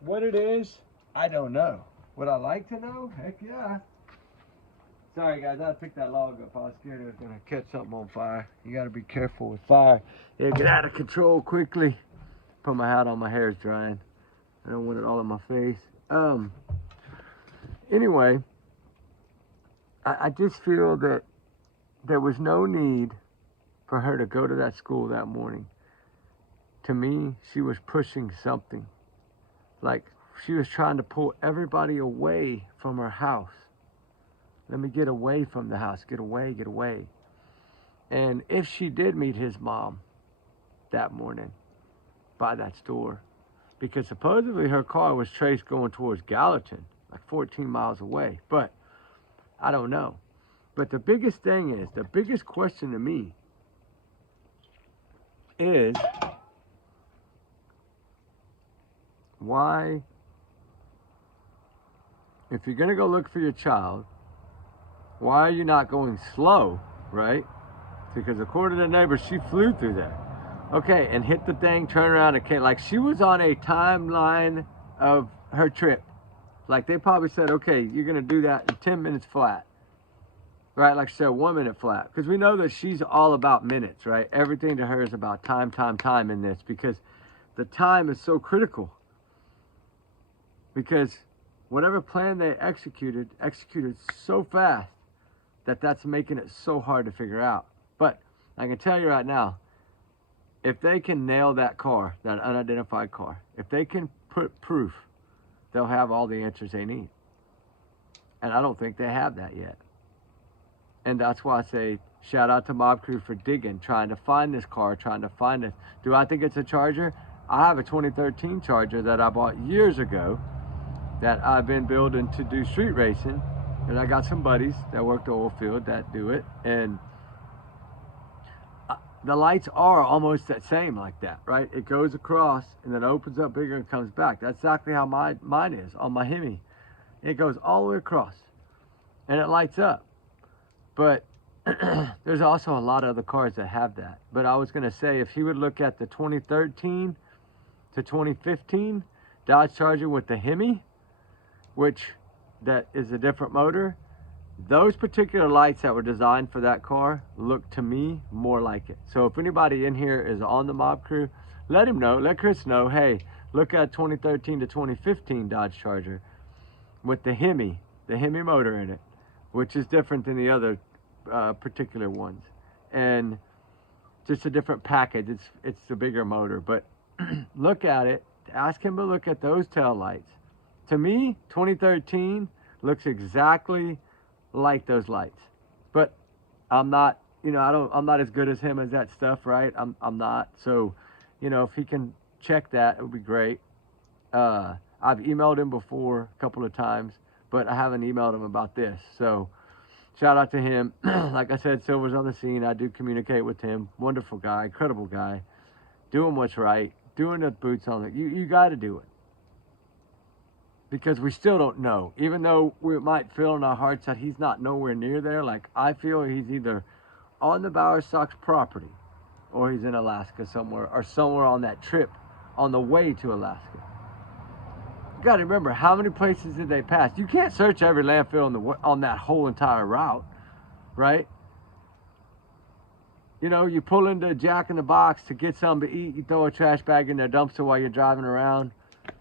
What it is, I don't know. Would I like to know? Heck yeah. Sorry, guys. I picked that log up. I was scared it was going to catch something on fire. You got to be careful with fire. It'll get out of control quickly. Put my hat on. My hair's drying. I don't want it all in my face. Anyway, I just feel that there was no need for her to go to that school that morning. To me, she was pushing something. Like she was trying to pull everybody away from her house. Let me get away from the house. Get away, get away. And if she did meet his mom that morning by that store, because supposedly her car was traced going towards Gallatin, like 14 miles away. But I don't know. But the biggest thing is, the biggest question to me is, why, if you're going to go look for your child, why are you not going slow, right? Because according to the neighbor, she flew through there. Okay, and hit the thing, turn around, and came. Like she was on a timeline of her trip. Like they probably said, okay, you're going to do that in 10 minutes flat. Right, like she said, 1 minute flat. Because we know that she's all about minutes, right? Everything to her is about time, time, time in this. Because the time is so critical. Because whatever plan they executed so fast that that's making it so hard to figure out. But I can tell you right now, if they can nail that car, that unidentified car, if they can put proof, they'll have all the answers they need. And I don't think they have that yet. And that's why I say shout out to Mob Crew for digging, trying to find this car, trying to find it. Do I think it's a Charger? I have a 2013 Charger that I bought years ago that I've been building to do street racing. And I got some buddies that work the oil field that do it. And the lights are almost the same like that, right? It goes across and then opens up bigger and comes back. That's exactly how mine is on my Hemi. It goes all the way across and it lights up. But there's also a lot of other cars that have that. But I was going to say, if he would look at the 2013 to 2015 Dodge Charger with the Hemi, which that is a different motor, those particular lights that were designed for that car look to me more like it. So if anybody in here is on the Mob Crew, let him know, let Chris know, hey, look at 2013 to 2015 Dodge Charger with the Hemi motor in it, which is different than the other particular ones, and just a different package. It's the bigger motor, but look at it. Ask him to look at those tail lights. To me, 2013 looks exactly like those lights, but I'm not, I'm not as good as him as that stuff, right? I'm not. So, if he can check that, it would be great. I've emailed him before a couple of times, but I haven't emailed him about this. So shout out to him. Like I said, Silver's on the scene. I do communicate with him. Wonderful guy, incredible guy, doing what's right, doing the boots on it. You got to do it. Because we still don't know. Even though we might feel in our hearts that he's not nowhere near there, like I feel he's either on the Bower Sox property or he's in Alaska somewhere, or somewhere on that trip on the way to Alaska. You got to remember, how many places did they pass? You can't search every landfill on that whole entire route, right? You pull into Jack in the Box to get something to eat, you throw a trash bag in their dumpster while you're driving around.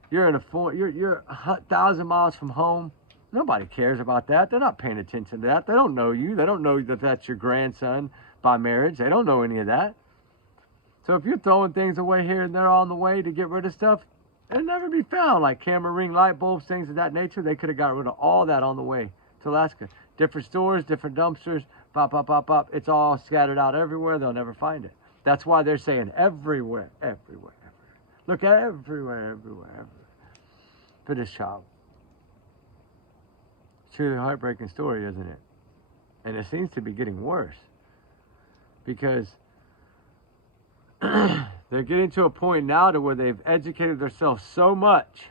You're 1,000 miles from home. Nobody cares about that. They're not paying attention to that. They don't know you. They don't know that that's your grandson by marriage. They don't know any of that. So if you're throwing things away here and there on the way to get rid of stuff, It'll never be found. Like camera ring, light bulbs, things of that nature. They could have got rid of all that on the way to Alaska. Different stores, different dumpsters, pop, pop, pop, pop. It's all scattered out everywhere. They'll never find it. That's why they're saying everywhere, everywhere, everywhere. Look at everywhere, everywhere, everywhere. For this child. It's truly a heartbreaking story, isn't it? And it seems to be getting worse. Because they're getting to a point now to where they've educated themselves so much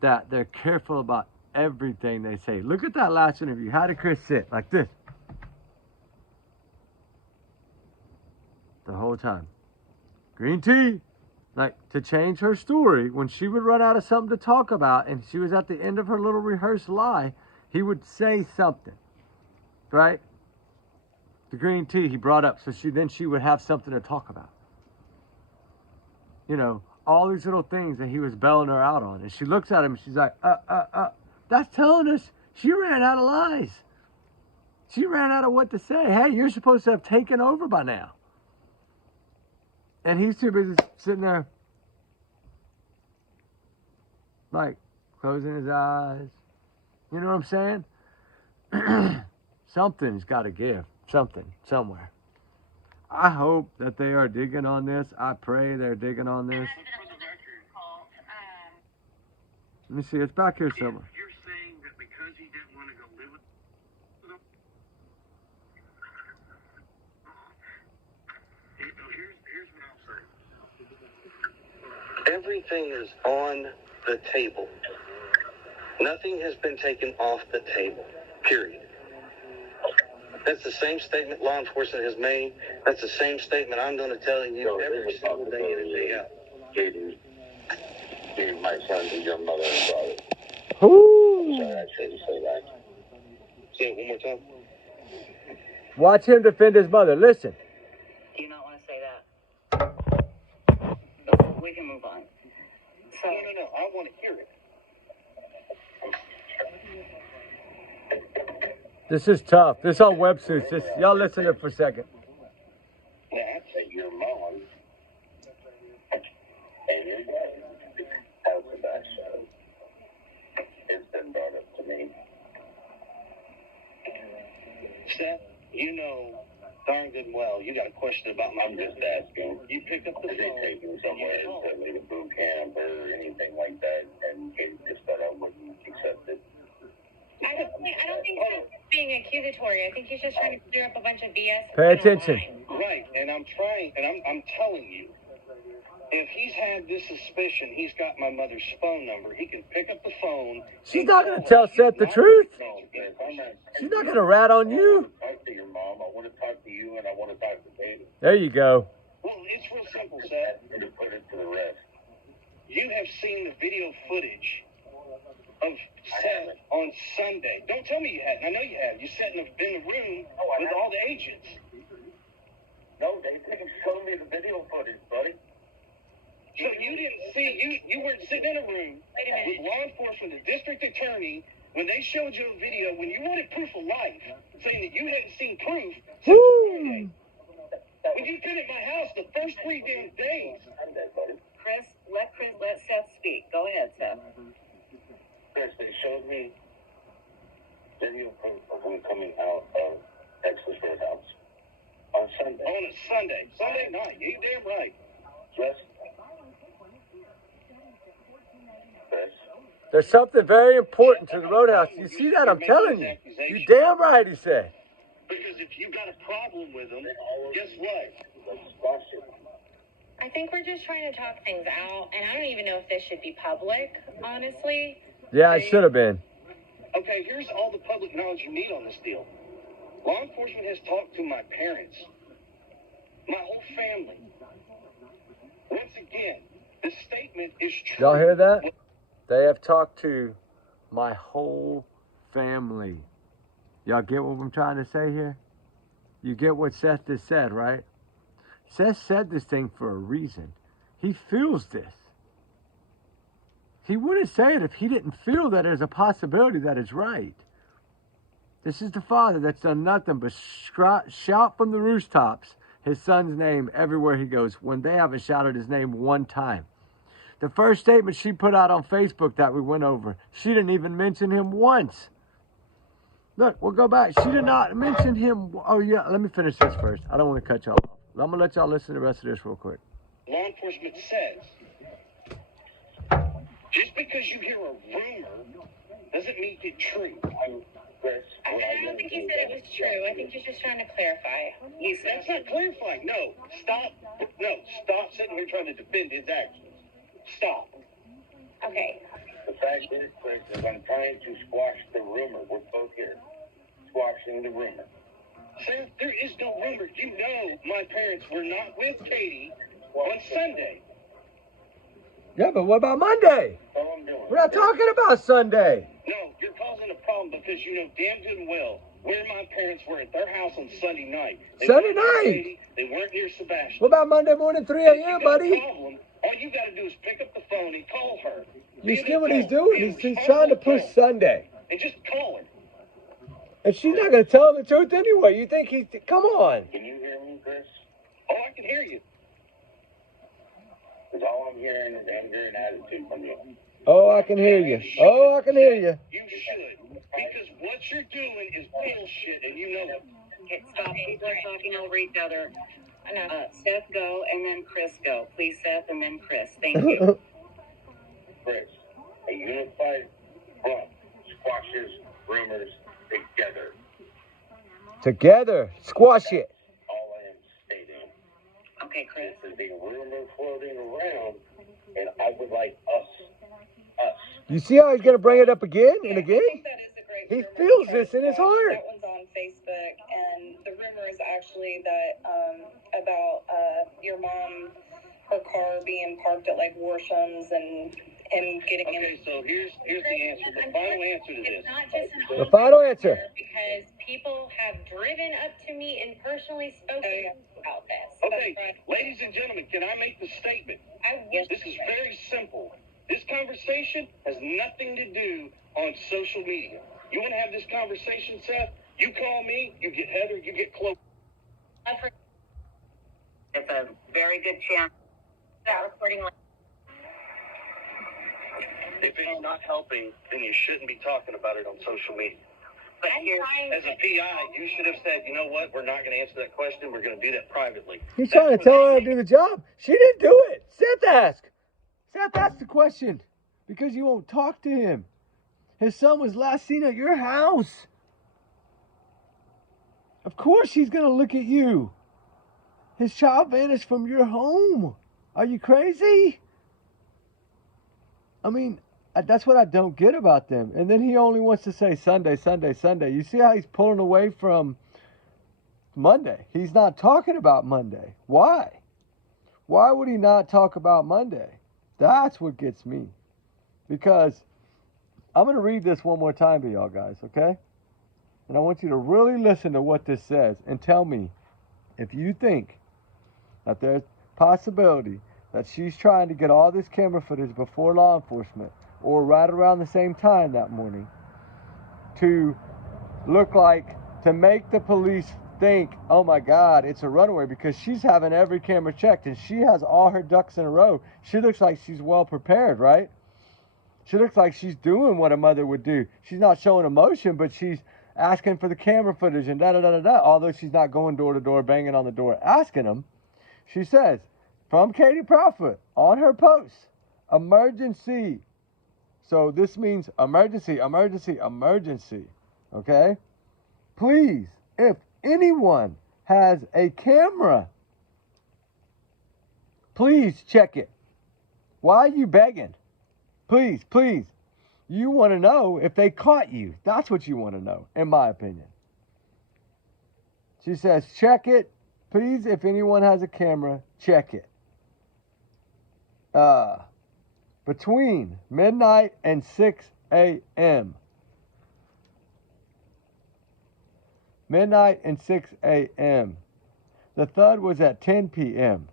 that they're careful about everything they say. Look at that last interview. How did Chris sit? Like this. The whole time. Green tea. Like, to change her story, when she would run out of something to talk about and she was at the end of her little rehearsed lie, he would say something. Right? The green tea he brought up, so she would have something to talk about. You know, all these little things that he was bailing her out on. And she looks at him and she's like, That's telling us she ran out of lies. She ran out of what to say. Hey, you're supposed to have taken over by now. And he's too busy sitting there, like, closing his eyes. You know what I'm saying? Something's got to give. Something, somewhere. I hope that they are digging on this. I pray they're digging on this. Let me see. It's back here somewhere. You're saying that because he didn't want to go live with them? Here's what I'll say. Everything is on the table. Nothing has been taken off the table. Period. That's the same statement law enforcement has made. That's the same statement I'm going to tell you every single day in and day out. Katie, my son and your mother and brother. Ooh. Sorry, I shouldn't say that. Say it one more time. Watch him defend his mother. Listen. Do you not want to say that? No, we can move on. So, No. I want to hear it. This is tough. This on websuits. Y'all listen to it for a second. That's your mom. And your dad. How Sebastian. It's been brought up to me. Steph, you know darn good and well you got a question about my just asking. You pick up the phone. They take him somewhere and send me to boot camp or anything like that, and Katie just thought I wouldn't accept it. I don't think that's being accusatory. I think he's just trying to clear up a bunch of BS. Pay attention. Right, and I'm trying, and I'm telling you, if he's had this suspicion, he's got my mother's phone number. He can pick up the phone. She's not going to tell Seth the truth. She's not going to rat on you. I want to talk to your mom. I want to talk to you, and I want to talk to Katie. There you go. Well, it's real simple, Seth. To put it to the rest. You have seen the video footage of Seth on Sunday. Don't tell me you hadn't. I know you have. You sat in the room with all the agents. No, they didn't show me the video footage, buddy. So you didn't see, you weren't sitting in a room with law enforcement, the district attorney, when they showed you a video, when you wanted proof of life, saying that you hadn't seen proof since Friday. When you've been at my house the first 3 damn days. let Seth speak. Go ahead, Seth. Chris, they showed me video proof of him coming out of Texas Roadhouse on Sunday. On a Sunday night. You damn right. Yes. Chris. There's something very important to the Roadhouse. You see that? I'm telling you. You damn right, he said. Because if you got a problem with them, guess what? I think we're just trying to talk things out, and I don't even know if this should be public, honestly. Yeah, it should have been. Okay, here's all the public knowledge you need on this deal. Law enforcement has talked to my parents, my whole family. Once again, this statement is true. Y'all hear that? They have talked to my whole family. Y'all get what I'm trying to say here? You get what Seth just said, right? Seth said this thing for a reason. He feels this. He wouldn't say it if he didn't feel that there's a possibility that it's right. This is the father that's done nothing but shout from the rooftops. his son's name everywhere he goes when they haven't shouted his name one time. The first statement she put out on Facebook that we went over, she didn't even mention him once. Look, we'll go back. She did not mention him. Oh, yeah, let me finish this first. I don't want to cut y'all off. I'm going to let y'all listen to the rest of this real quick. Law enforcement says, just because you hear a rumor doesn't make it true. I don't think he said it was true. I think he's just trying to clarify. That's not clarifying. No, stop sitting here trying to defend his actions. Stop. Okay. The fact is, Chris, is I'm trying to squash the rumor. We're both here. Squashing the rumor. Sir, there is no rumor. You know my parents were not with Katie on Sunday. Yeah, but what about Monday? All I'm doing. We're not talking about Sunday. No, you're causing a problem because you know damn good and well where my parents were at their house on Sunday night. Sunday night? They weren't near Sebastian. What about Monday morning, 3 a.m., buddy? Problem. All you got to do is pick up the phone and call her. You see what he's doing? He's trying to push Sunday. And just call her. And she's not going to tell him the truth anyway. You think he's... Come on. Can you hear me, Chris? Oh, I can hear you. Because all I'm hearing is I'm hearing attitude from you. Oh, I can hear you. Oh, I can hear you. You should. Because what you're doing is bullshit, and you know it. Okay, stop. People are talking over each other. I know. Seth, go, and then Chris, go. Please, Seth, and then Chris. Thank you. Chris, a unified front squashes rumors together. Together. Squash it. All I am stating. Okay, Chris. There's a rumor floating around, and I would like us. You see how he's going to bring it up again and again? I think that is a great He rumor feels to try this to in his squash. heart. That one's on Facebook, and the rumor is actually that about your mom, her car being parked at like Warsham's and him getting in. Okay, so here's the answer. The final answer to this. It's not just an The final answer. because people have driven up to me and personally spoken about this. Okay, ladies and gentlemen, can I make the statement? This is very simple. This conversation has nothing to do on social media. You want to have this conversation, Seth? You call me, you get Heather, you get Chloe. It's a very good chance. That recording. If it's not helping, then you shouldn't be talking about it on social media. But here's, As a PI, you should have said, you know what, we're not going to answer that question. We're going to do that privately. He's trying to tell her to do the job. She didn't do it. Seth asked. Seth asked the question because you won't talk to him. His son was last seen at your house. Of course he's going to look at you. His child vanished from your home. Are you crazy? I mean, that's what I don't get about them. And then he only wants to say Sunday, Sunday, Sunday. You see how he's pulling away from Monday? He's not talking about Monday. Why? Why would he not talk about Monday? That's what gets me. Because I'm going to read this one more time to y'all guys, okay? And I want you to really listen to what this says and tell me if you think that there's possibility that she's trying to get all this camera footage before law enforcement or right around the same time that morning to look like, to make the police think, oh my God, it's a runaway, because she's having every camera checked and she has all her ducks in a row. She looks like she's well prepared, right? She looks like she's doing what a mother would do. She's not showing emotion, but she's asking for the camera footage and da-da-da-da-da. Although she's not going door to door, banging on the door, asking them. She says, from Katie Proudfoot on her post, emergency. So this means emergency, emergency, emergency. Okay? Please, if anyone has a camera, please check it. Why are you begging? Please, please. You want to know if they caught you. That's what you want to know, in my opinion. She says, check it. Please, if anyone has a camera, check it. Between midnight and 6 a.m. Midnight and 6 a.m. The thud was at 10 p.m.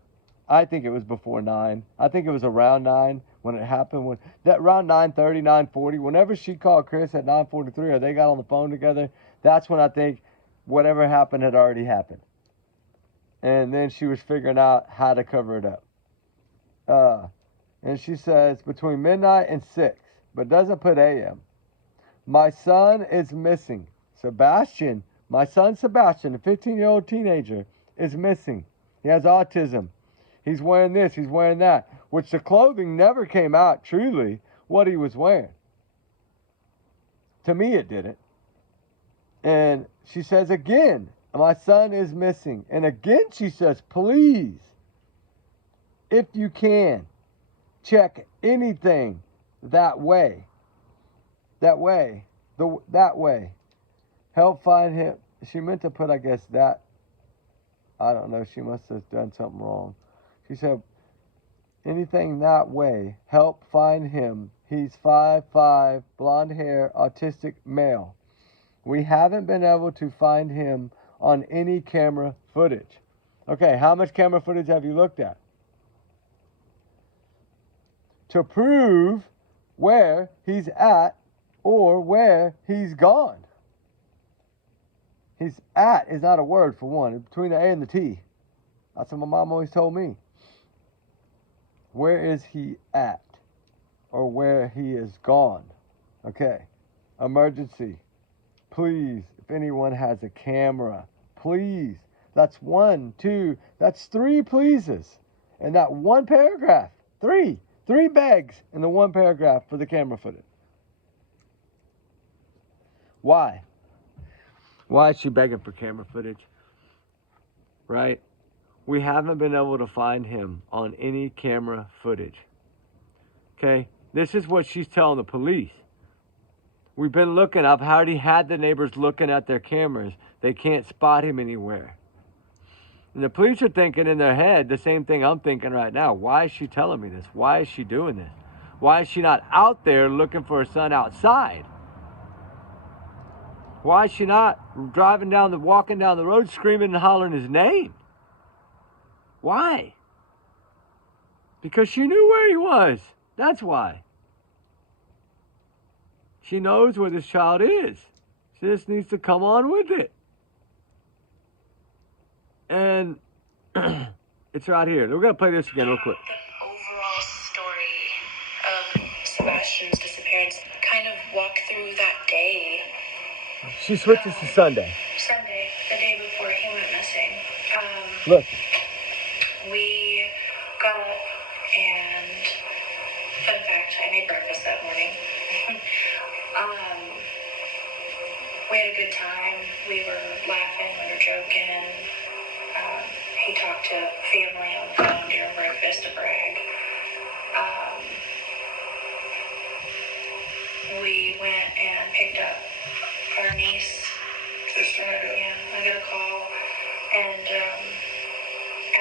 I think it was before 9. I think it was around 9 when it happened. When that around 9:30, 9:40, whenever she called Chris at 9:43 or they got on the phone together, that's when I think whatever happened had already happened. And then she was figuring out how to cover it up. And she says between midnight and 6, but doesn't put AM. My son is missing. Sebastian, my son Sebastian, a 15-year-old teenager, is missing. He has autism. He's wearing this, he's wearing that, which the clothing never came out truly what he was wearing. To me, it didn't. And she says again, my son is missing. And again, she says, please, if you can, check anything that way. That way. That way. Help find him. She meant to put, I guess, that. I don't know. She must have done something wrong. She said, anything that way. Help find him. He's 5'5", blonde hair, autistic male. We haven't been able to find him on any camera footage. Okay, how much camera footage have you looked at? To prove where he's at or where he's gone. He's at is not a word for one. It's between the A and the T. That's what my mom always told me. Where is he at? Or where he is gone. Okay. Emergency. Please, if anyone has a camera, please. That's 1, 2, that's 3 pleases. And that one paragraph. 3 begs in the one paragraph for the camera footage. Why? Why is she begging for camera footage? Right? We haven't been able to find him on any camera footage. Okay? This is what she's telling the police. We've been looking. I've already had the neighbors looking at their cameras. They can't spot him anywhere. And the police are thinking in their head the same thing I'm thinking right now. Why is she telling me this? Why is she doing this? Why is she not out there looking for her son outside? Why is she not walking down the road screaming and hollering his name? Why? Because she knew where he was. That's why. She knows where this child is. She just needs to come on with it. And it's right here. We're going to play this again real quick. The overall story of Sebastian's disappearance. Kind of walk through that day. She switches to Sunday. Sunday, the day before he went missing. Look. We got up and, fun fact, I made breakfast that morning. We had a good time. We were laughing, we were joking. He talked to family on the phone during breakfast to brag. We went and picked up our niece. Yeah, I got a call and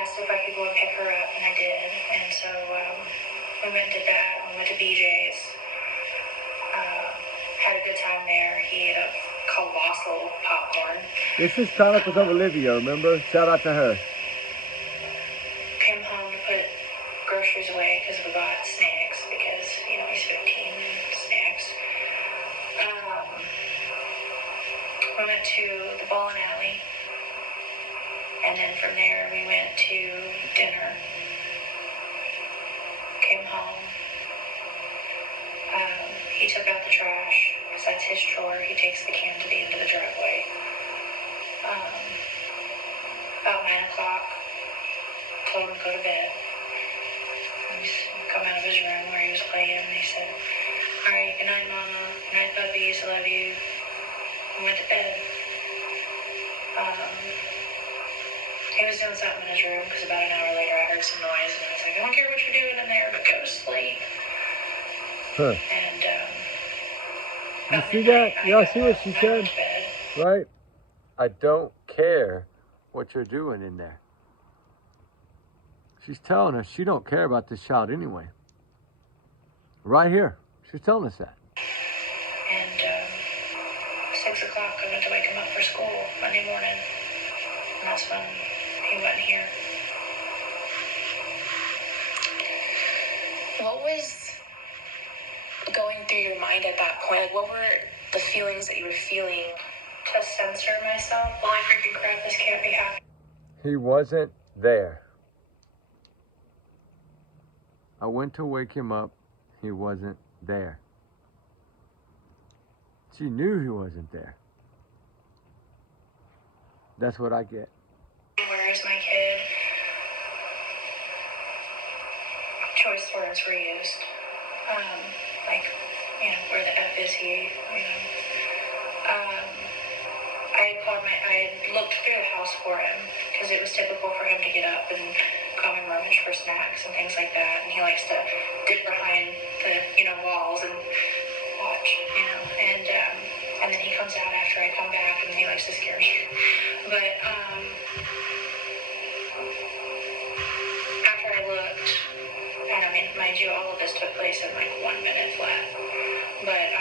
asked if I could go and pick her up, and I did. And so we went and did that. We went to BJ's. Had a good time there. He ate a colossal popcorn. This is Comic with Olivia, remember? Shout out to her. Came home to put groceries away because we bought snacks because, he's 15 and snacks. We went to the bowling alley. And then from there we went to dinner. Came home. He took out the trash, because that's his chore. He takes the can to the end of the driveway. About 9 o'clock, told him to go to bed. He's come out of his room where he was playing, and he said, all right, good night, Mama. Good night, puppies. I love you. And went to bed. He was doing something in his room, because about an hour later I heard some noise, and I was like, I don't care what you're doing in there, but go to sleep. Huh. And, you see that? Y'all see what she said? Right? I don't care what you're doing in there. She's telling us she don't care about this child anyway. Right here. She's telling us that. And 6 o'clock, I went to wake him up for school Monday morning. And that's when he wasn't here. What was going through your mind at that point? Like, what were the feelings that you were feeling? To censor myself? Holy freaking crap, this can't be happening. He wasn't there. I went to wake him up. He wasn't there. She knew he wasn't there. That's what I get. Where is my kid? Choice words were used. Like, where the F is he, I looked through the house for him because it was typical for him to get up and come and rummage for snacks and things like that. And he likes to dip behind the, walls and watch, and then he comes out after I come back and he likes to scare me. But, after I looked, and mind you, all of this took place in like 1 minute flat. But,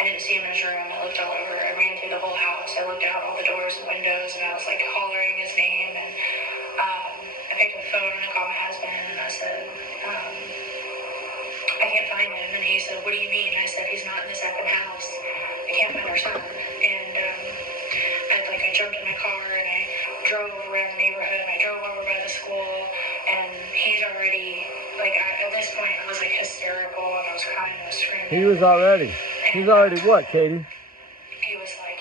I didn't see him in his room. I looked all over. I ran through the whole house. I looked out all the doors and windows, and I was like hollering his name. And I picked up the phone and I called my husband, and I said, I can't find him. And he said, what do you mean? I said, he's not in the second house. I can't find our son. And I jumped in my car and I drove around the neighborhood. And I drove over by the school, and he's already at this point I was like hysterical, and I was crying and I was screaming. He was already. He's already what, Katie? He was like,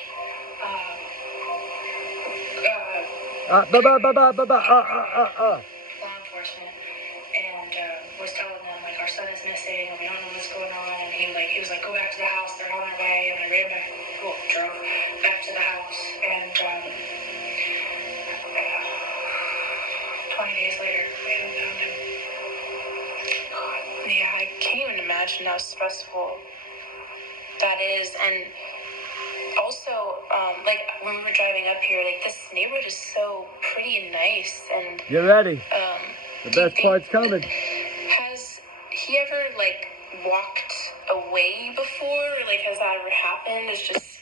Law enforcement, and was telling them like our son is missing and we don't know what's going on. And he was like, go back to the house, they're on their way. And I drove back to the house, and 20 days later we haven't found him. God, yeah, I can't even imagine how stressful that is. And also, when we were driving up here, this neighborhood is so pretty and nice. And get ready. The best part's coming. Has he ever walked away before? Has that ever happened? It's just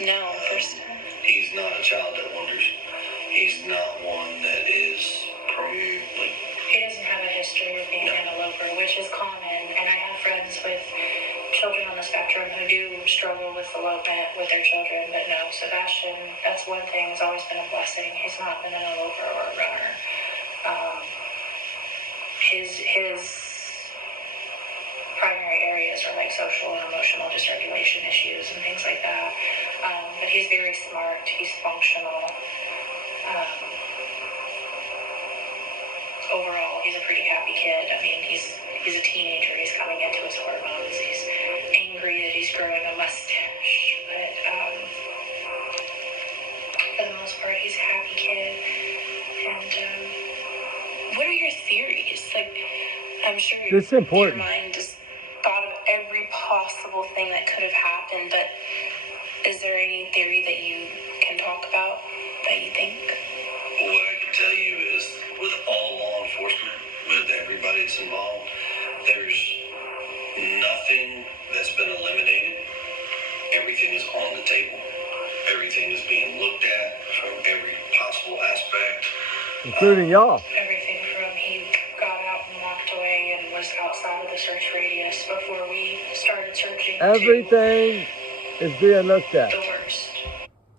no. First time. He's not a child that wanders. He's not one that is prone. He doesn't have a history of being an eloper, which is common. And I have friends with children on the spectrum who do struggle with elopement with their children. But no, Sebastian, that's one thing, has always been a blessing. He's not been an eloper or a runner. His primary areas are social and emotional dysregulation issues and things like that. But he's very smart. He's functional. Overall, he's a pretty happy kid. He's a teenager. He's coming into his hormones. He's angry that he's growing a mustache. But for the most part, he's a happy kid. And what are your theories? I'm sure this is important. Your mind just thought of every possible thing that could have happened. But is there any theory that you can talk about that you think? What I can tell you is, with all law enforcement, with everybody that's involved, there's nothing that's been eliminated. Everything is on the table. Everything is being looked at from every possible aspect. Including y'all. Everything from he got out and walked away and was outside of the search radius before we started searching. Everything is being looked at. The worst.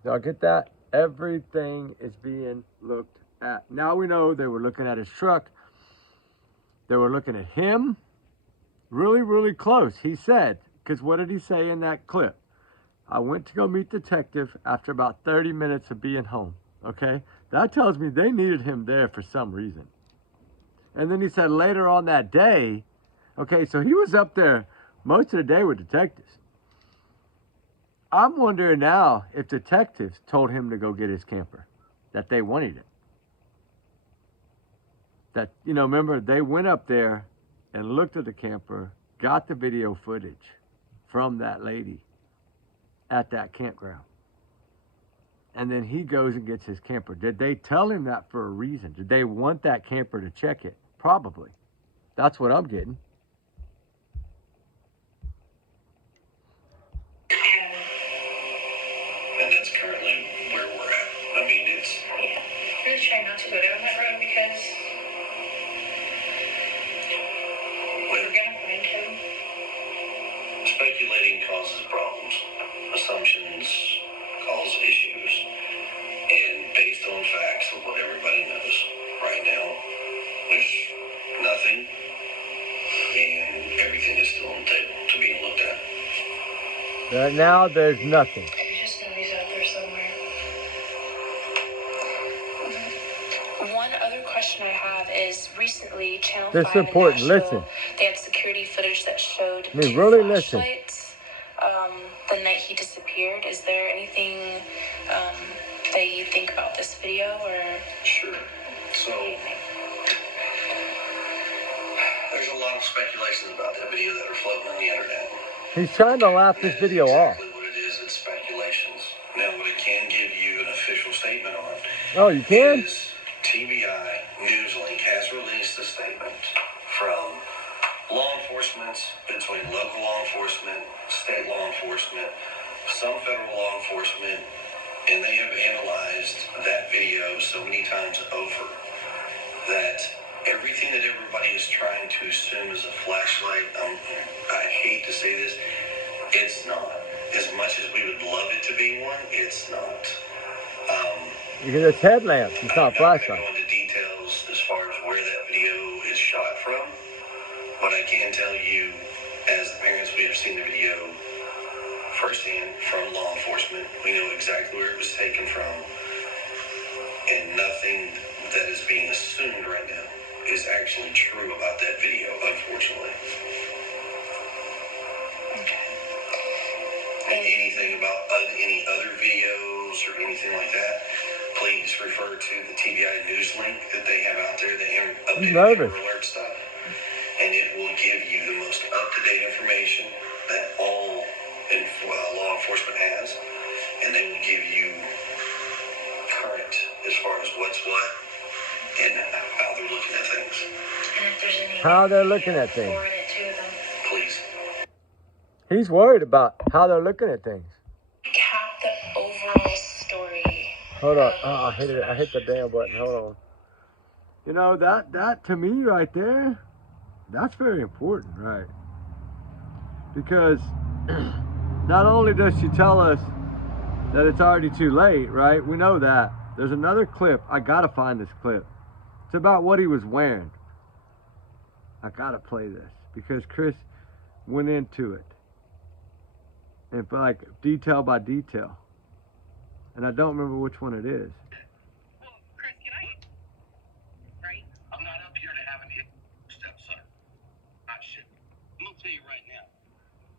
Y'all get that? Everything is being looked at. Now we know they were looking at his truck. They were looking at him really, really close, he said. Because what did he say in that clip? I went to go meet detective after about 30 minutes of being home. Okay? That tells me they needed him there for some reason. And then he said later on that day, okay, so he was up there most of the day with detectives. I'm wondering now if detectives told him to go get his camper, that they wanted it. That, remember, they went up there and looked at the camper, got the video footage from that lady at that campground. And then he goes and gets his camper. Did they tell him that for a reason? Did they want that camper to check it? Probably. That's what I'm getting. And that's currently where we're at. It's... Yeah. Really try not to go down that road because we're going to find him. Speculating causes problems. Assumptions cause issues. And based on facts, Right now, there's nothing. You just know he's out there somewhere. One other question I have is recently Channel 5 in important. Nashville, Listen. they had security footage that showed I mean, two really listen. flashlights the night he disappeared. Is there anything that you think about this video, or? Sure. So, there's a lot of speculations about that video that are floating on the internet. He's trying to laugh this video off. Exactly what it is. It's speculations. Now, what I can give you an official statement on. Oh, you can? Is TBI Newslink has released a statement from law enforcement, between local law enforcement, state law enforcement, some federal law enforcement, and they have analyzed that video so many times over that everything that everybody is trying to assume is a flashlight, I hate to say this, it's not. As much as we would love it to be one, it's not. Because it's headlamps, it's not flashlight. I'm not going to go into details as far as where that video is shot from, but I can tell you, as the parents, we have seen the video firsthand from law enforcement. We know exactly where it was taken from, and nothing that is being assumed right now is actually true about that video, unfortunately. And anything about any other videos or anything like that, please refer to the TBI news link that they have out there, the updated alert stuff, and it will give you the most up-to-date information that all law enforcement has, and they will give you current as far as what's what and how they're looking at things. And if there's any How they're looking at things. forward it to them. Please. He's worried about how they're looking at things. Cap the overall story. Hold on. Oh, I hit the damn button. Hold on. You know, that to me right there, that's very important, right? Because not only does she tell us that it's already too late, right? We know that. There's another clip. I gotta find this clip. It's about what he was wearing. I gotta play this because Chris went into it. And like detail by detail. And I don't remember which one it is. Well, Chris, can I? Right? I'm not up here to have an stepson. Not shit. I'm gonna tell you right now.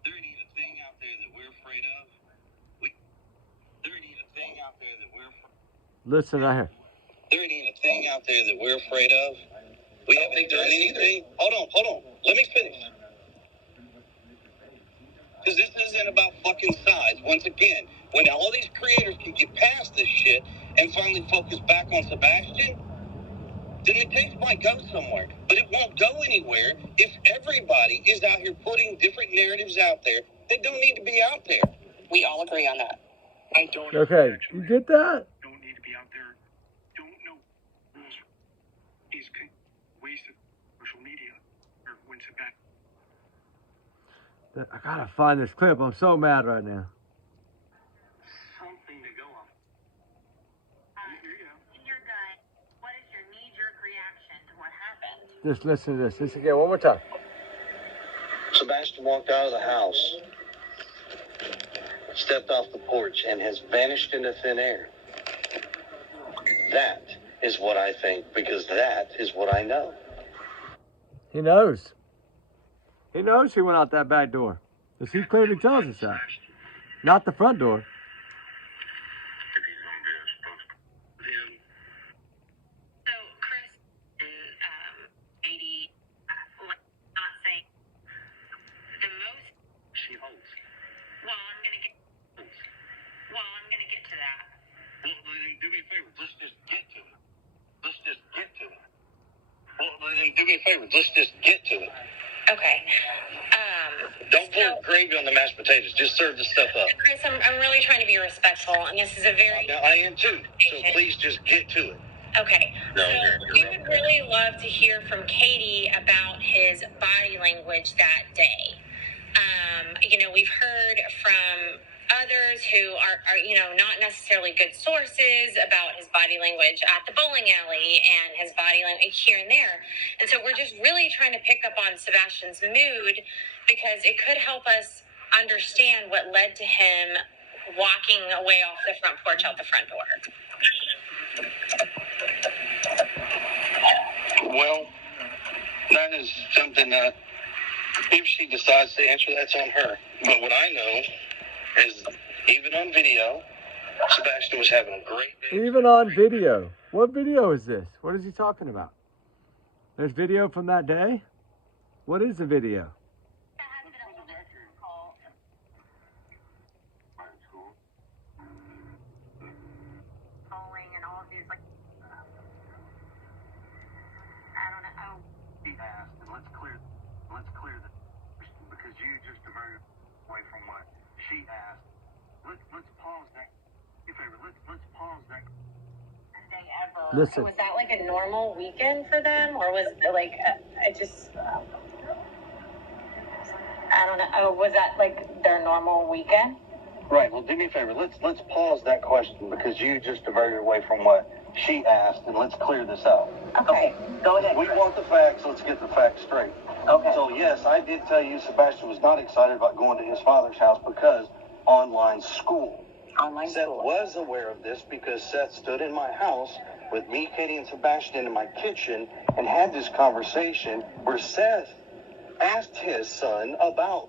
There ain't a thing out there that we're afraid of. There ain't a thing out there that we're afraid of. Listen right here. There ain't a thing out there that we're afraid of. We haven't done anything. Hold on. Let me finish. Because this isn't about fucking sides. Once again, when all these creators can get past this shit and finally focus back on Sebastian, then the case might go somewhere. But it won't go anywhere if everybody is out here putting different narratives out there that don't need to be out there. We all agree on that. I don't. Okay, you get that? Don't need to be out there. Don't know rules. Is wasted social media or when Sebastian. I gotta find this clip. I'm so mad right now. Something to go on. In your gut, what is your knee-jerk reaction to what happened? Just listen to this. This again, one more time. Sebastian walked out of the house, stepped off the porch, and has vanished into thin air. That is what I think, because that is what I know. He knows. He knows he went out that back door. Because he clearly tells us that. Not the front door. So, Chris, Katie, not saying the most. She holds. Well, I'm gonna get to that. Well, then do me a favor. Let's just get to it. Well, then do me a favor. Let's just get to it. Okay. Don't put gravy on the mashed potatoes. Just serve the stuff up. Chris, I'm really trying to be respectful, and this is a very. Now, I am too. So please just get to it. Okay. No, so you're we would really love to hear from Katie about his body language that day. We've heard from others who are not necessarily good sources about his body language at the bowling alley and his body language here and there. And so we're just really trying to pick up on Sebastian's mood because it could help us understand what led to him walking away off the front porch out the front door. Well, that is something that if she decides to answer, that's on her. But what I know is, even on video, Sebastian was having a great day. Even on video. What video is this? What is he talking about? There's video from that day? What is the video? And all of these, like, I don't know. He asked, and let's clear the, because you just diverted away from what she asked. Let's pause that. Do me a favor. Let's pause that. Day ever. Listen. Was that like a normal weekend for them, or was it like I just I don't know. Oh, was that like their normal weekend? Right. Well, do me a favor. Let's pause that question because you just diverted away from what she asked, and let's clear this up. Okay, go ahead. We want the facts. Let's get the facts straight. Okay. So yes, I did tell you Sebastian was not excited about going to his father's house because online school. Online Seth school. was aware of this because Seth stood in my house with me, Katie, and Sebastian in my kitchen and had this conversation where Seth asked his son about,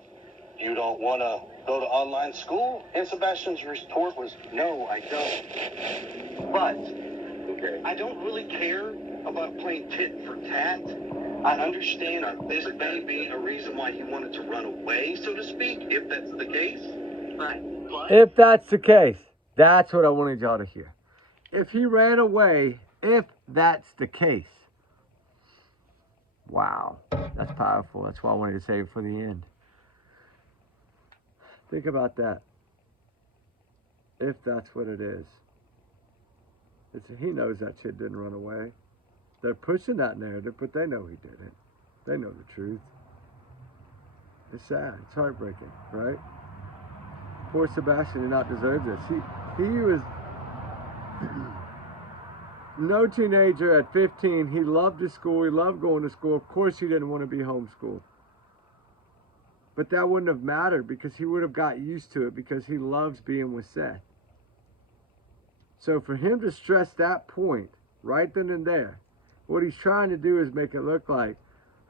you don't want to go to online school? And Sebastian's retort was, no, I don't. But I don't really care about playing tit for tat. I understand this may be a reason why he wanted to run away, so to speak, if that's the case. Right. If that's the case, that's what I wanted y'all to hear. If he ran away, if that's the case. Wow, that's powerful. That's why I wanted to save it for the end. Think about that. If that's what it is. He knows that kid didn't run away. They're pushing that narrative, but they know he didn't. They know the truth. It's sad. It's heartbreaking, right? Poor Sebastian did not deserve this. He was no teenager at 15. He loved his school. He loved going to school. Of course he didn't want to be homeschooled. But that wouldn't have mattered because he would have got used to it because he loves being with Seth. So for him to stress that point right then and there, what he's trying to do is make it look like,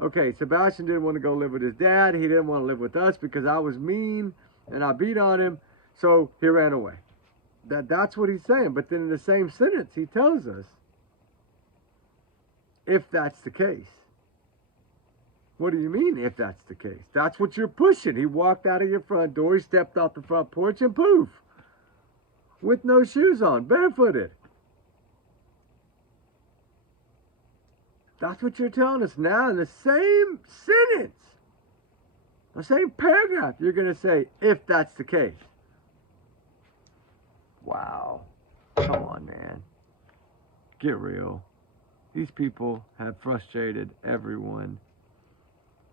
okay, Sebastian didn't want to go live with his dad. He didn't want to live with us because I was mean and I beat on him, so he ran away. That's what he's saying. But then in the same sentence, he tells us, if that's the case. What do you mean, if that's the case? That's what you're pushing. He walked out of your front door, he stepped off the front porch, and poof. With no shoes on, barefooted. That's what you're telling us now in the same sentence. The same paragraph, you're going to say, if that's the case. Wow. Come on, man. Get real. These people have frustrated everyone.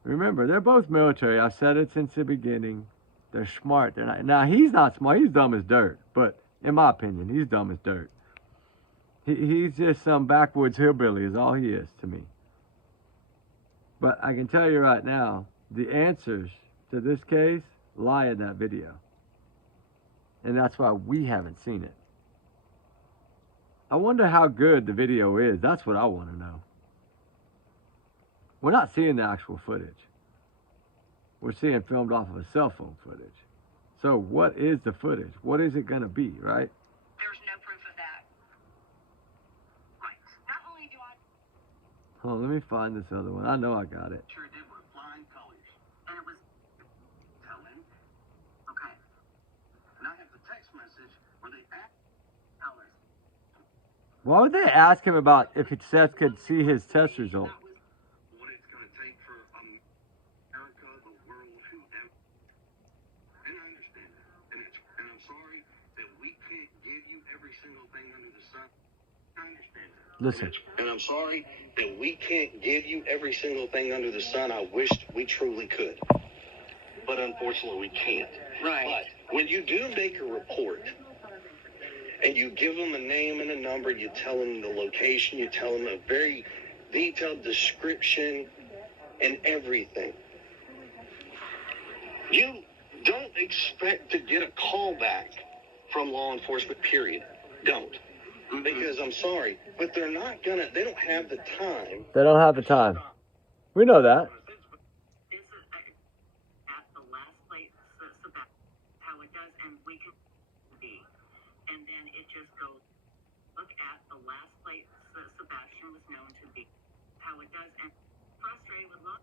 Remember, they're both military. I've said it since the beginning. They're smart. They're not. Now, he's not smart. He's dumb as dirt. But in my opinion, he's dumb as dirt. He's just some backwoods hillbilly is all he is to me. But I can tell you right now, the answers to this case lie in that video. And that's why we haven't seen it. I wonder how good the video is. That's what I want to know. We're not seeing the actual footage. We're seeing filmed off of a cell phone footage. So what is the footage? What is it going to be, right? There's no proof of that. Right. Not only do I... Hold on, let me find this other one. I know I got it. Sure did with flying colors. And it was telling. Okay. And I have the text message where they asked colors. Why would they ask him about if Seth could see his test result? What it's going to take for America, the world, whoever. And I understand that. And I'm sorry that we can't give you every single thing under the sun. I understand that. Listen. And I'm sorry that we can't give you every single thing under the sun. I wished we truly could. But unfortunately, we can't. Right. But when you do make a report, and you give them a name and a number, you tell them the location, you tell them a very detailed description and everything. You don't expect to get a call back from law enforcement, period. Don't. Because I'm sorry, but they don't have the time. They don't have the time. We know that. This is at the last place, how it does, and we can be. And then it just goes, look at the last place Sebastian was known to be, how it does, and frustrated with love.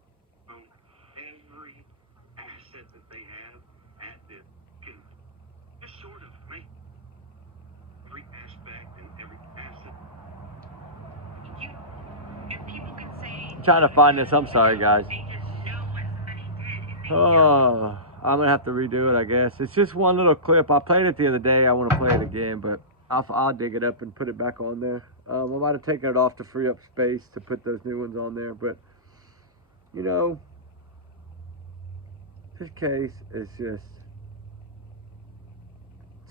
Every asset that they have at this can just sort of make every aspect and every asset. If people can say, I'm trying to find this. I'm sorry, guys. they just know what somebody did, and they Oh, I'm gonna have to redo it, I guess. It's just one little clip. I played it the other day. I want to play it again, but I'll dig it up and put it back on there. I might have taken it off to free up space to put those new ones on there, but you know, this case is just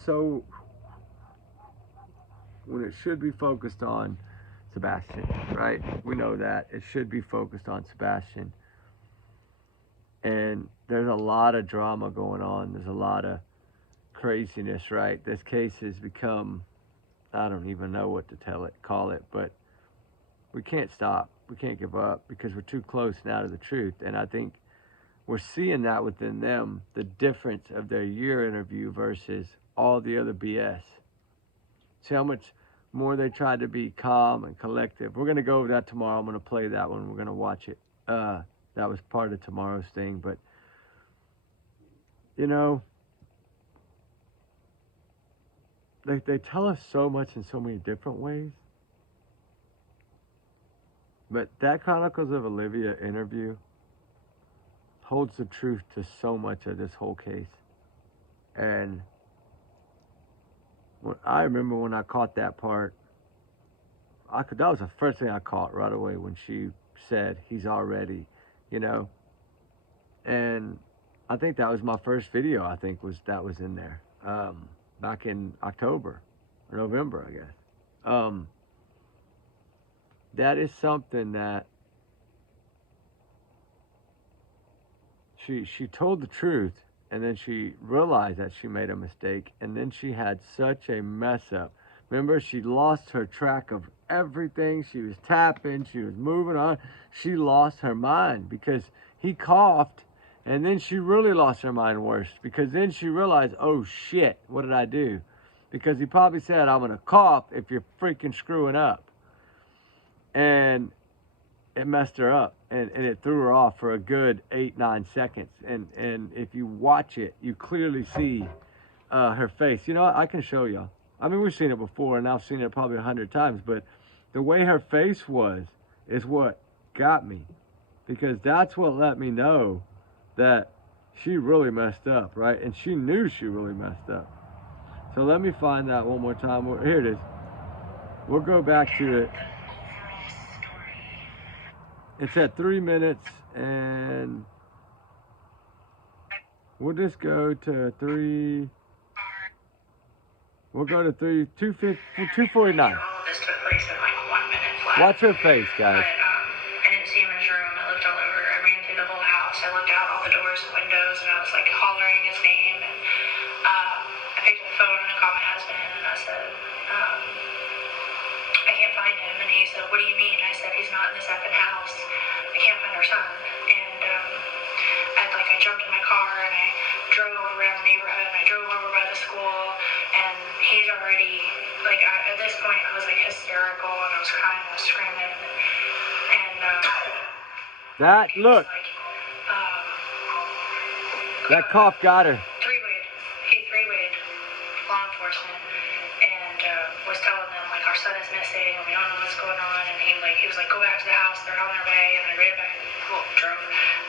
so, when it should be focused on Sebastian, right? We know that it should be focused on Sebastian. And there's a lot of drama going on. There's a lot of craziness, right? This case has become, I don't even know what to call it, but we can't stop. We can't give up because we're too close now to the truth. And I think we're seeing that within them, the difference of their year interview versus all the other BS. See how much more they tried to be calm and collective. We're going to go over that tomorrow. I'm going to play that one. We're going to watch it. That was part of tomorrow's thing. But, you know, they tell us so much in so many different ways. But that Chronicles of Olivia interview holds the truth to so much of this whole case. And I remember when I caught that part, that was the first thing I caught right away when she said he's already, you know. And I think that was my first video, that was in there back in October or November, I guess. That is something that she told the truth, and then she realized that she made a mistake, and then she had such a mess up. Remember, she lost her track of everything. She was tapping, she was moving on. She lost her mind because he coughed, and then she really lost her mind worse because then she realized, oh shit, what did I do? Because he probably said, I'm gonna cough if you're freaking screwing up. And it messed her up, and it threw her off for a good 8-9 seconds. And if you watch it, you clearly see her face. You know what? I can show y'all. I mean, we've seen it before, and I've seen it probably 100 times, but the way her face is what got me, because that's what let me know that she really messed up, right? And she knew she really messed up. So let me find that one more time. Here it is. We'll go back to it. It's at 3 minutes, and we'll just go to 3. We'll go to 249. All of this took place in like 1 minute flat. Watch her face, guys. But I didn't see him in his room. I looked all over. I ran through the whole house. I looked out all the doors and windows, and I was like hollering his name. And I picked up the phone and I called my husband, and I said, I can't find him. And he said, what do you mean? I said, he's not in this effing house. I can't find our son. And I jumped in my car and I drove around the neighborhood and I drove over by the school, and he's already, like, at this point I was like hysterical and I was crying, I was screaming, and Look, that cough got her. He three-wayed law enforcement and was telling them, like, our son is missing and we don't know what's going on, and he was like, go back to the house, they're on their way. And I drove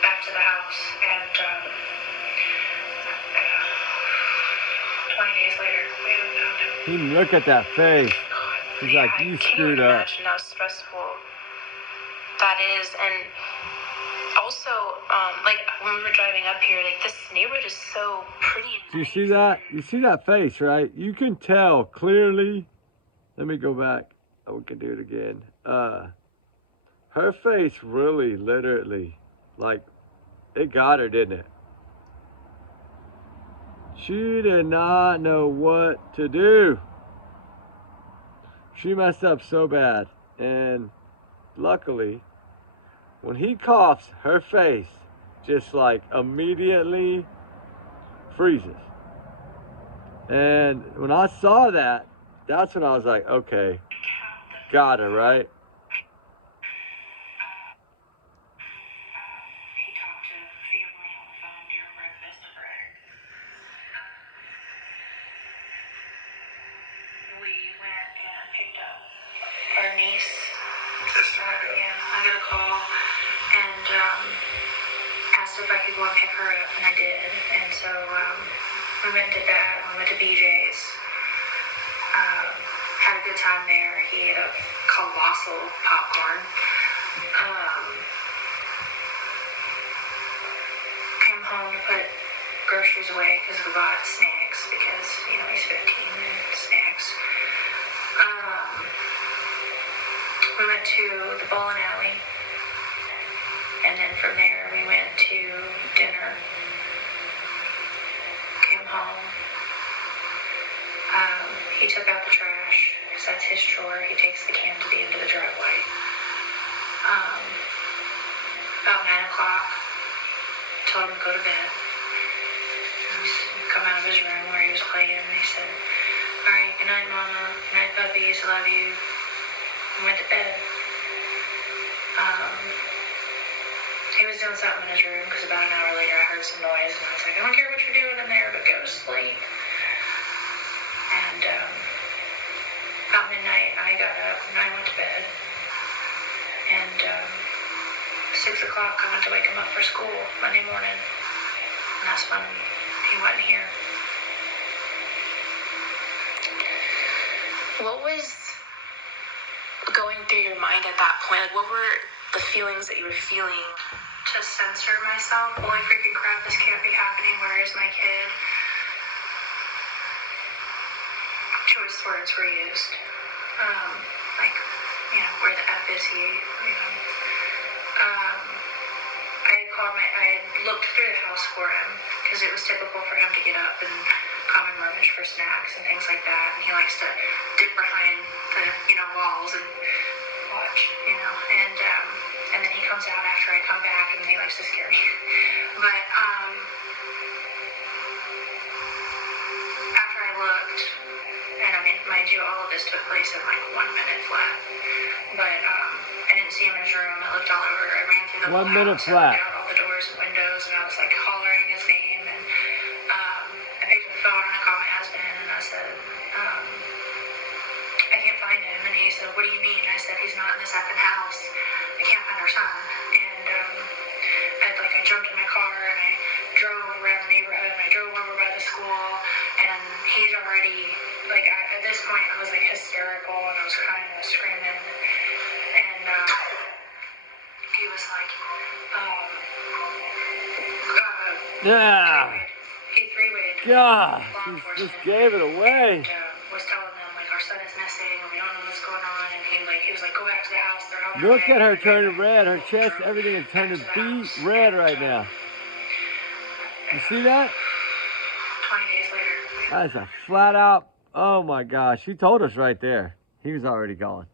back to the house, and 20 days later we haven't found him. Look at that face. He's like, you screwed up. I can't imagine how stressful that is. And also, like, when we were driving up here, like, this neighborhood is so pretty. Do you see that? You see that face, right? You can tell clearly. Let me go back. Oh, we can do it again. Her face really, literally, like, it got her, didn't it? She did not know what to do. She messed up so bad. And luckily, when he coughs, her face just like immediately freezes. And when I saw that, that's when I was like, okay, got her, right? He talked to family on the phone during breakfast, correct? We went and picked up our niece. Yeah, I got a call and asked if I could go and pick her up, and I did. And so we went and did that. We went to BJ's. Had a good time there. He ate a colossal popcorn. Came home to put groceries away because we bought snacks because, you know, he's 15 and snacks. We went to the bowling alley, and then from there we went to dinner. Came home. He took out the trash because that's his chore. He takes the can to the end of the driveway. About 9 o'clock, told him to go to bed. Come out of his room where he was playing, and he said, "All right, good night, Mama. Good night, puppies. Love you." And went to bed. He was doing something in his room because about an hour later I heard some noise, and I was like, "I don't care what you're doing in there, but go to sleep." And about midnight, I got up and I went to bed. And 6 o'clock, I went to wake him up for school Monday morning. And that's when he wasn't here. What was going through your mind at that point? Like, what were the feelings that you were feeling? To censor myself. Holy freaking crap, this can't be happening. Where is my kid? Choice words were used. Like, you know, where the F is he? You know. I had looked through the house for him because it was typical for him to get up and come and rummage for snacks and things like that. And he likes to dip behind the, you know, walls and watch, you know. And then he comes out after I come back and he likes to scare me. But after I looked, and I mean, mind you, all of this took place in like 1 minute flat. But I didn't see him in his room. I looked all over. I ran through the 1 minute house. flat. I looked out all the doors and windows, and I was like hollering his name. And I picked up the phone and I called my husband and I said, I can't find him. And he said, "What do you mean?" I said, "He's not in this effing house. I can't find our son." And I jumped in my car and I drove around the neighborhood and I drove over by the school, and he's already like at this point I was like hysterical and I was crying and screaming. And he was like, Yeah. he three-wayed God, law she enforcement. just gave it away. And was telling them like our son is missing and we don't know what's going on. And he was like, "Go back to the house. They're on their Look way." at her turning red. Her chest, everything is turning beet red right now. You see that? 20 days later. That's a flat out, oh my gosh. She told us right there. He was already gone.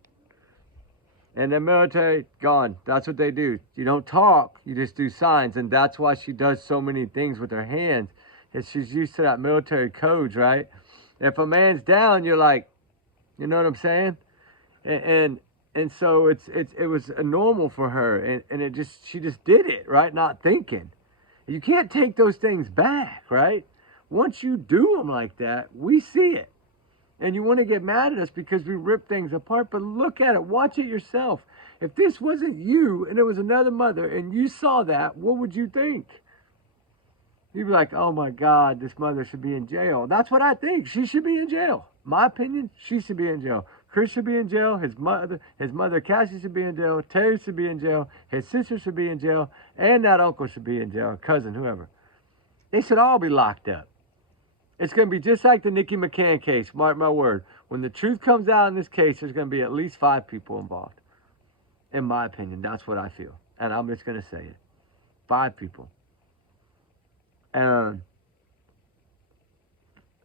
And the military, gone. That's what they do. You don't talk, you just do signs. And that's why she does so many things with her hands. Is she's used to that military codes, right? If a man's down, you're like, you know what I'm saying? And so it was normal for her. And she just did it, right? Not thinking. You can't take those things back, right? Once you do them like that, we see it. And you want to get mad at us because we rip things apart, but look at it. Watch it yourself. If this wasn't you and it was another mother and you saw that, what would you think? You'd be like, "Oh my God, this mother should be in jail." That's what I think. She should be in jail. My opinion, she should be in jail. Chris should be in jail. His mother Cassie should be in jail. Terry should be in jail. His sister should be in jail. And that uncle should be in jail. Cousin, whoever. They should all be locked up. It's going to be just like the Nikki McCann case. Mark my word. When the truth comes out in this case, there's going to be at least 5 people involved. In my opinion, that's what I feel. And I'm just going to say it. 5 people. And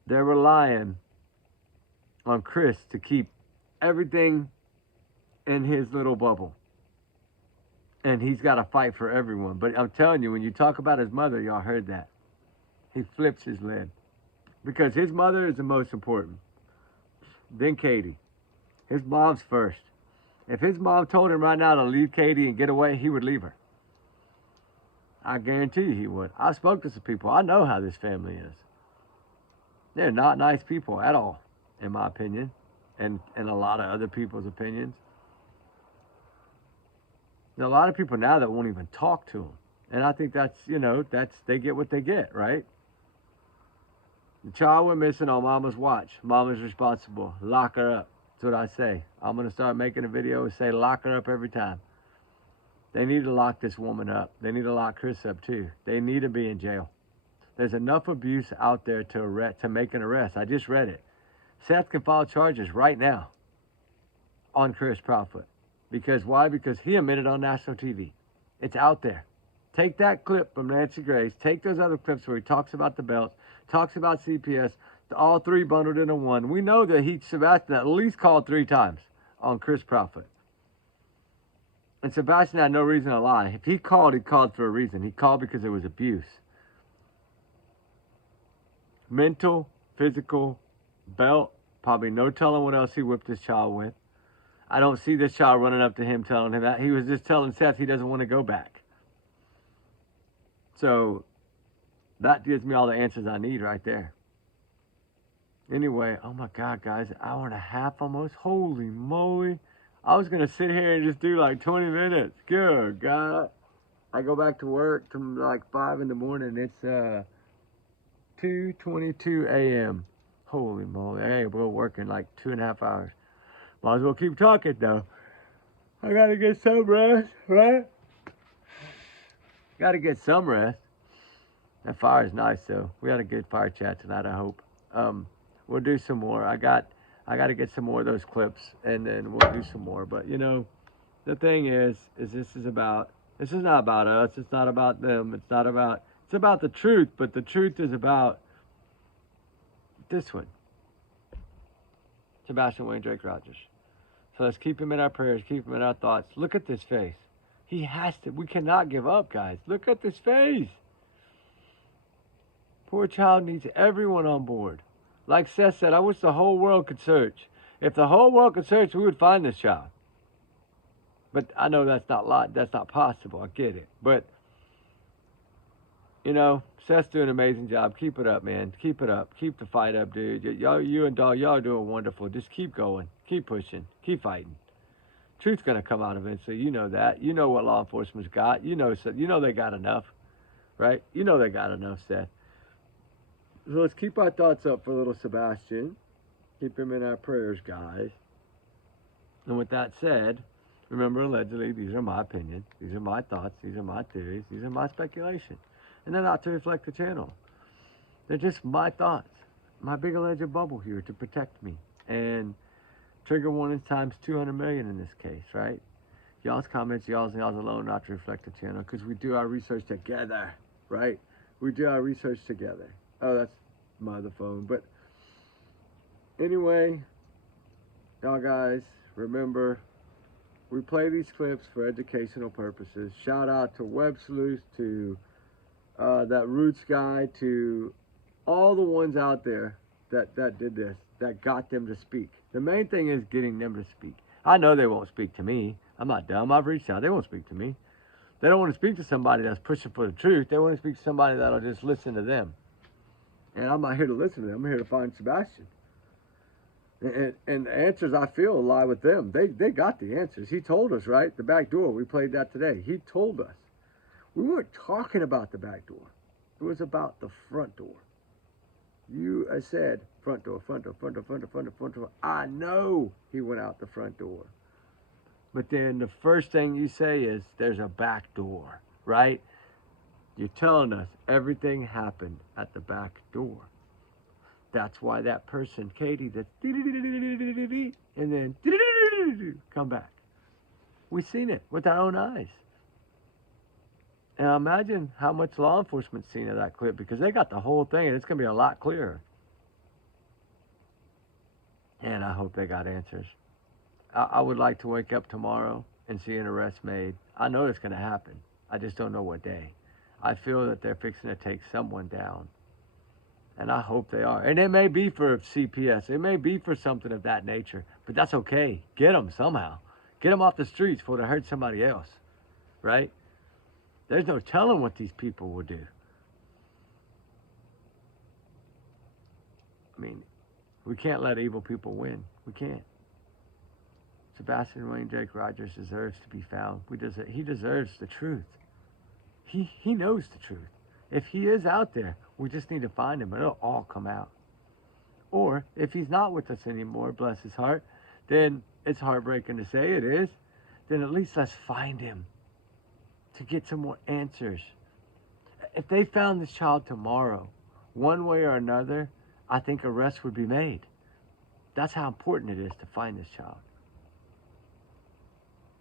they're relying on Chris to keep everything in his little bubble. And he's got to fight for everyone. But I'm telling you, when you talk about his mother, y'all heard that. He flips his lid. Because his mother is the most important. Then Katie. His mom's first. If his mom told him right now to leave Katie and get away, he would leave her. I guarantee you he would. I spoke to some people. I know how this family is. They're not nice people at all, in my opinion. And a lot of other people's opinions. There are a lot of people now that won't even talk to him. And I think that's, they get what they get, right? The child went missing on Mama's watch. Mama's responsible. Lock her up. That's what I say. I'm going to start making a video and say lock her up every time. They need to lock this woman up. They need to lock Chris up too. They need to be in jail. There's enough abuse out there to make an arrest. I just read it. Seth can file charges right now on Chris Proudfoot. Because why? Because he admitted on national TV. It's out there. Take that clip from Nancy Grace. Take those other clips where he talks about the belts, talks about CPS, all three bundled into one. We know that Sebastian at least called 3 times on Chris Proudfoot. And Sebastian had no reason to lie. If he called for a reason. He called because it was abuse. Mental, physical, belt, probably no telling what else he whipped this child with. I don't see this child running up to him telling him that. He was just telling Seth he doesn't want to go back. So that gives me all the answers I need right there. Anyway, oh my God, guys, an hour and a half almost. Holy moly. I was going to sit here and just do like 20 minutes. Good God. I go back to work to like 5 in the morning. It's 2:22 a.m. Holy moly. Hey, we're working like 2.5 hours. Might as well keep talking though. I gotta get some rest, right? Gotta get some rest. That fire is nice though. We had a good fire chat tonight, I hope. We'll do some more. I gotta get some more of those clips and then we'll do some more. But the thing is this is not about us, it's not about them, it's about the truth, but the truth is about this one. Sebastian Wayne Drake Rogers. So let's keep him in our prayers, keep him in our thoughts. Look at this face. He has to. We cannot give up, guys. Look at this face. Poor child needs everyone on board. Like Seth said, I wish the whole world could search. If the whole world could search, we would find this child. But I know that's not possible. I get it. But, Seth's doing an amazing job. Keep it up, man. Keep it up. Keep the fight up, dude. You and Dog, y'all are doing wonderful. Just keep going. Keep pushing. Keep fighting. Truth's going to come out eventually. You know that. You know what law enforcement's got. You know they got enough, right? You know they got enough, Seth. So let's keep our thoughts up for little Sebastian. Keep him in our prayers, guys. And with that said, remember, allegedly, these are my opinions. These are my thoughts. These are my theories. These are my speculation. And they're not to reflect the channel. They're just my thoughts. My big alleged bubble here to protect me. And trigger warnings times 200 million in this case, right? Y'all's comments, y'all's alone, not to reflect the channel, because we do our research together, right? We do our research together. Oh, that's my other phone. But anyway, y'all guys, remember, we play these clips for educational purposes. Shout out to Web Sleuth, to that Roots guy, to all the ones out there that did this, that got them to speak. The main thing is getting them to speak. I know they won't speak to me. I'm not dumb. I've reached out. They won't speak to me. They don't want to speak to somebody that's pushing for the truth. They want to speak to somebody that'll just listen to them. And I'm not here to listen to them. I'm here to find Sebastian. And the answers, I feel, lie with them. They got the answers. He told us, right? The back door. We played that today. He told us. We weren't talking about the back door. It was about the front door. I said, front door, front door, front door, front door, front door, front door. I know he went out the front door. But then the first thing you say is, there's a back door, right? You're telling us everything happened at the back door. That's why that person, Katie, that's and then come back. We've seen it with our own eyes. And imagine how much law enforcement's seen of that clip, because they got the whole thing, and it's going to be a lot clearer. And I hope they got answers. I would like to wake up tomorrow and see an arrest made. I know it's going to happen. I just don't know what day. I feel that they're fixing to take someone down. And I hope they are. And it may be for CPS. It may be for something of that nature. But that's okay. Get them somehow. Get them off the streets before they hurt somebody else. Right? There's no telling what these people will do. I mean, we can't let evil people win. We can't. Sebastian Wayne Jake Rogers deserves to be found. He deserves the truth. He knows the truth. If he is out there, we just need to find him, and it'll all come out. Or if he's not with us anymore, bless his heart, then it's heartbreaking to say it is, then at least let's find him to get some more answers. If they found this child tomorrow, one way or another, I think arrests would be made. That's how important it is to find this child.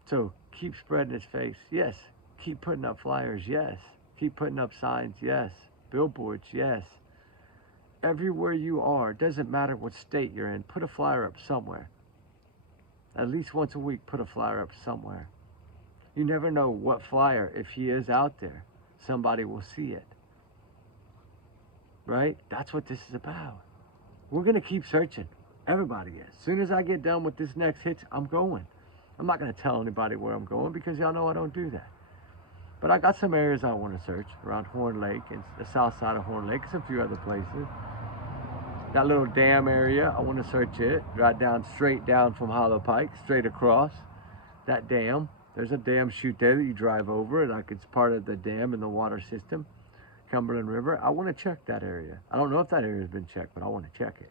So keep spreading his face, yes. Keep putting up flyers, yes. Keep putting up signs, yes. Billboards, yes. Everywhere you are, doesn't matter what state you're in, put a flyer up somewhere. At least once a week, put a flyer up somewhere. You never know what flyer, if he is out there, somebody will see it. Right? That's what this is about. We're going to keep searching. Everybody is. As soon as I get done with this next hit, I'm going. I'm not going to tell anybody where I'm going because y'all know I don't do that. But I got some areas I want to search around Horn Lake and the south side of Horn Lake and a few other places. That little dam area, I want to search it. Right down, straight down from Hollow Pike, straight across that dam. There's a dam chute there that you drive over. Like it's part of the dam in the water system, Cumberland River. I want to check that area. I don't know if that area has been checked, but I want to check it.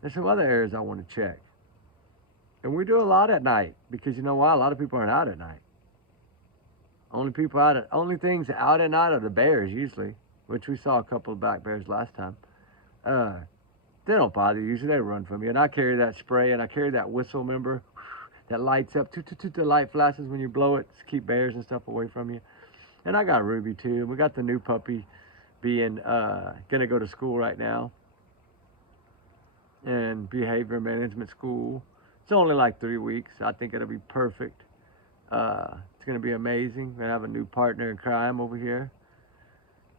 There's some other areas I want to check. And we do a lot at night because you know why? A lot of people aren't out at night. Only things out at night are the bears usually, which we saw a couple of black bears last time. They don't bother you. Usually they run from you. And I carry that spray and I carry that whistle, remember? That lights up. The light flashes when you blow it to keep bears and stuff away from you. And I got Ruby too. We got the new puppy being, gonna go to school right now. And behavior management school. It's only like 3 weeks. I think it'll be perfect. It's going to be amazing. We're going to have a new partner in crime over here.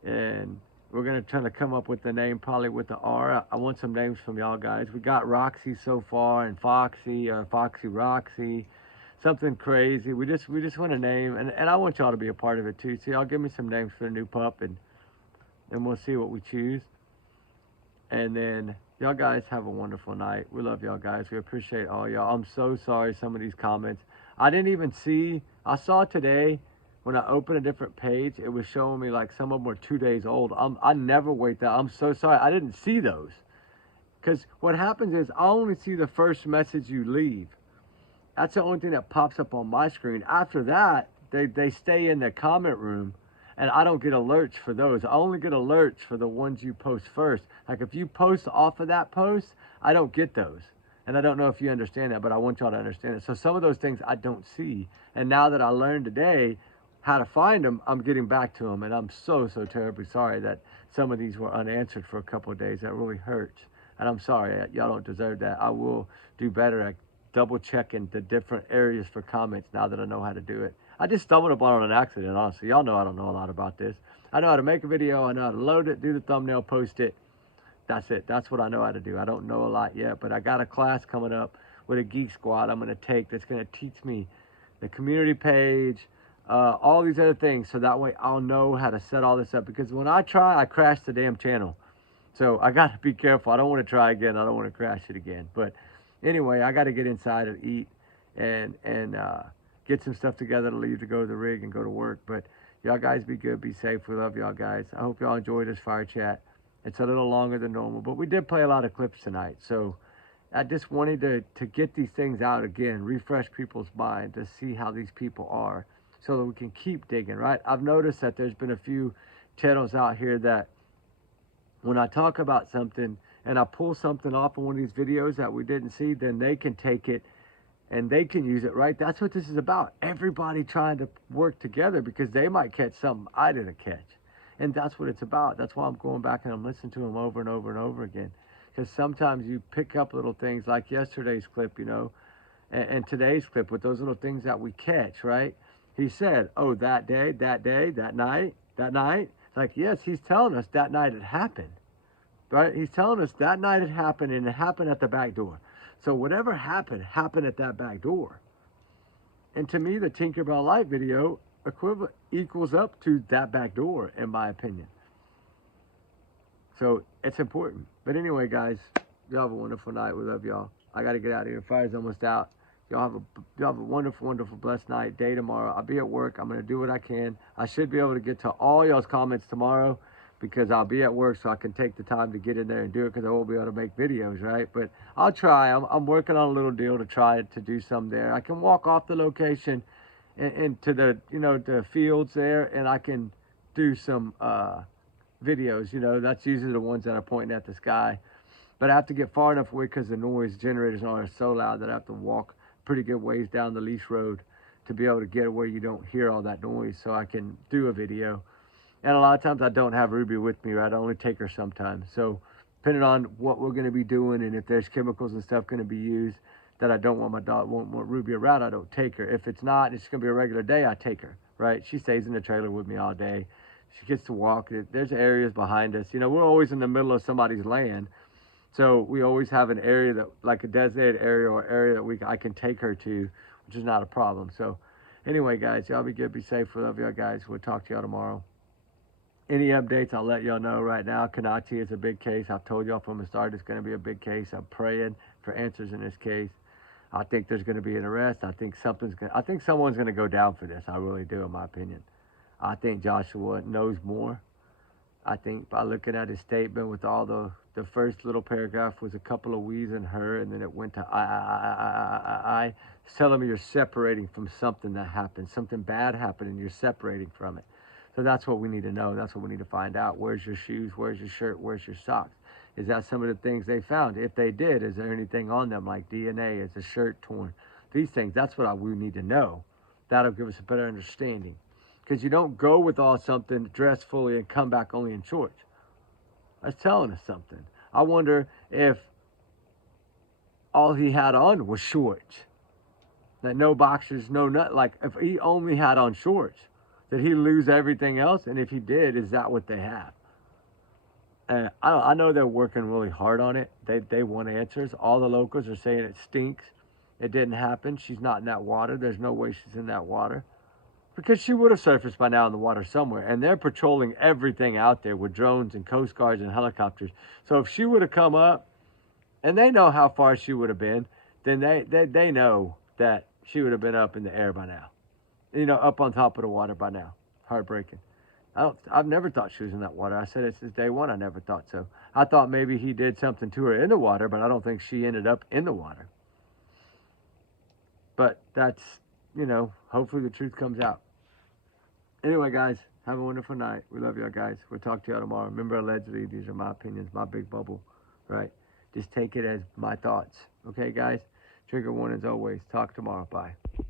And we're going to try to come up with the name probably with the R. I want some names from y'all guys. We got Roxy so far and Foxy, or Foxy Roxy. Something crazy. We just want a name. And I want y'all to be a part of it too. So y'all give me some names for the new pup and we'll see what we choose. And then y'all guys have a wonderful night. We love y'all guys. We appreciate all y'all. I'm so sorry some of these comments. I didn't even see. I saw today when I opened a different page, it was showing me like some of them were 2 days old. I never wait that. I'm so sorry. I didn't see those. Because what happens is I only see the first message you leave. That's the only thing that pops up on my screen. After that, they stay in the comment room. And I don't get alerts for those. I only get alerts for the ones you post first. Like if you post off of that post, I don't get those. And I don't know if you understand that, but I want y'all to understand it. So some of those things I don't see. And now that I learned today how to find them, I'm getting back to them. And I'm so terribly sorry that some of these were unanswered for a couple of days. That really hurts. And I'm sorry, y'all don't deserve that. I will do better at double checking the different areas for comments now that I know how to do it. I just stumbled upon it on an accident, honestly. Y'all know I don't know a lot about this. I know how to make a video. I know how to load it, do the thumbnail, post it. That's it. That's what I know how to do. I don't know a lot yet, but I got a class coming up with a Geek Squad I'm going to take that's going to teach me the community page, all these other things, so that way I'll know how to set all this up. Because when I try, I crash the damn channel. So I got to be careful. I don't want to try again. I don't want to crash it again. But anyway, I got to get inside and eat and get some stuff together to leave to go to the rig and go to work. But y'all guys be good, be safe. We love y'all guys. I hope y'all enjoyed this fire chat. It's a little longer than normal, but we did play a lot of clips tonight. So I just wanted to get these things out again, refresh people's mind to see how these people are so that we can keep digging, right? I've noticed that there's been a few channels out here that when I talk about something and I pull something off of one of these videos that we didn't see, then they can take it and they can use it, right? That's what this is about. Everybody trying to work together because they might catch something I didn't catch. And that's what it's about. That's why I'm going back and I'm listening to them over and over and over again. Because sometimes you pick up little things like yesterday's clip, you know, and today's clip with those little things that we catch, right? He said, oh, that day, that night. It's like, yes, he's telling us that night it happened, right? He's telling us that night it happened, and it happened at the back door. So whatever happened at that back door. And to me, the Tinkerbell Light video equals up to that back door, in my opinion. So it's important. But anyway, guys, y'all have a wonderful night. We love y'all. I got to get out of here. Fire's almost out. Y'all have a wonderful, wonderful, blessed night, day tomorrow. I'll be at work. I'm going to do what I can. I should be able to get to all y'all's comments tomorrow because I'll be at work, so I can take the time to get in there and do it because I won't be able to make videos, right? But I'll try. I'm working on a little deal to try to do some there. I can walk off the location into the, you know, the fields there, and I can do some videos. You know, that's usually the ones that are pointing at the sky. But I have to get far enough away because the noise generators are so loud that I have to walk pretty good ways down the leash road to be able to get where you don't hear all that noise so I can do a video. And a lot of times I don't have Ruby with me, right? I only take her sometimes. So depending on what we're going to be doing and if there's chemicals and stuff going to be used that I don't want my dog, won't want Ruby around, I don't take her. If it's not, it's going to be a regular day, I take her, right? She stays in the trailer with me all day. She gets to walk. There's areas behind us. You know, we're always in the middle of somebody's land. So we always have an area that, like a designated area or area that I can take her to, which is not a problem. So anyway, guys, y'all be good, be safe. We love y'all, guys. We'll talk to y'all tomorrow. Any updates, I'll let y'all know right now. Kanachi is a big case. I've told y'all from the start it's going to be a big case. I'm praying for answers in this case. I think there's going to be an arrest. I think someone's going to go down for this. I really do, in my opinion. I think Joshua knows more. I think by looking at his statement with all the first little paragraph was a couple of we's and her, and then it went to I. It's telling me you're separating from something that happened. Something bad happened, and you're separating from it. So that's what we need to know. That's what we need to find out. Where's your shoes? Where's your shirt? Where's your socks? Is that some of the things they found? If they did, is there anything on them like DNA? Is the shirt torn? These things, that's what we need to know. That'll give us a better understanding. Because you don't go with all something dressed fully and come back only in shorts. That's telling us something. I wonder if all he had on was shorts. That no boxers, no nut. Like if he only had on shorts, did he lose everything else? And if he did, is that what they have? I know they're working really hard on it. They want answers. All the locals are saying it stinks. It didn't happen. She's not in that water. There's no way she's in that water. Because she would have surfaced by now in the water somewhere. And they're patrolling everything out there with drones and Coast Guards and helicopters. So if she would have come up, and they know how far she would have been, then they know that she would have been up in the air by now. You know, up on top of the water by now. Heartbreaking. I've never thought she was in that water. I said it since day one. I never thought so. I thought maybe he did something to her in the water, but I don't think she ended up in the water. But that's, you know, hopefully the truth comes out. Anyway, guys, have a wonderful night. We love y'all, guys. We'll talk to y'all tomorrow. Remember, allegedly, these are my opinions, my big bubble, right? Just take it as my thoughts. Okay, guys? Trigger warnings always. Talk tomorrow. Bye.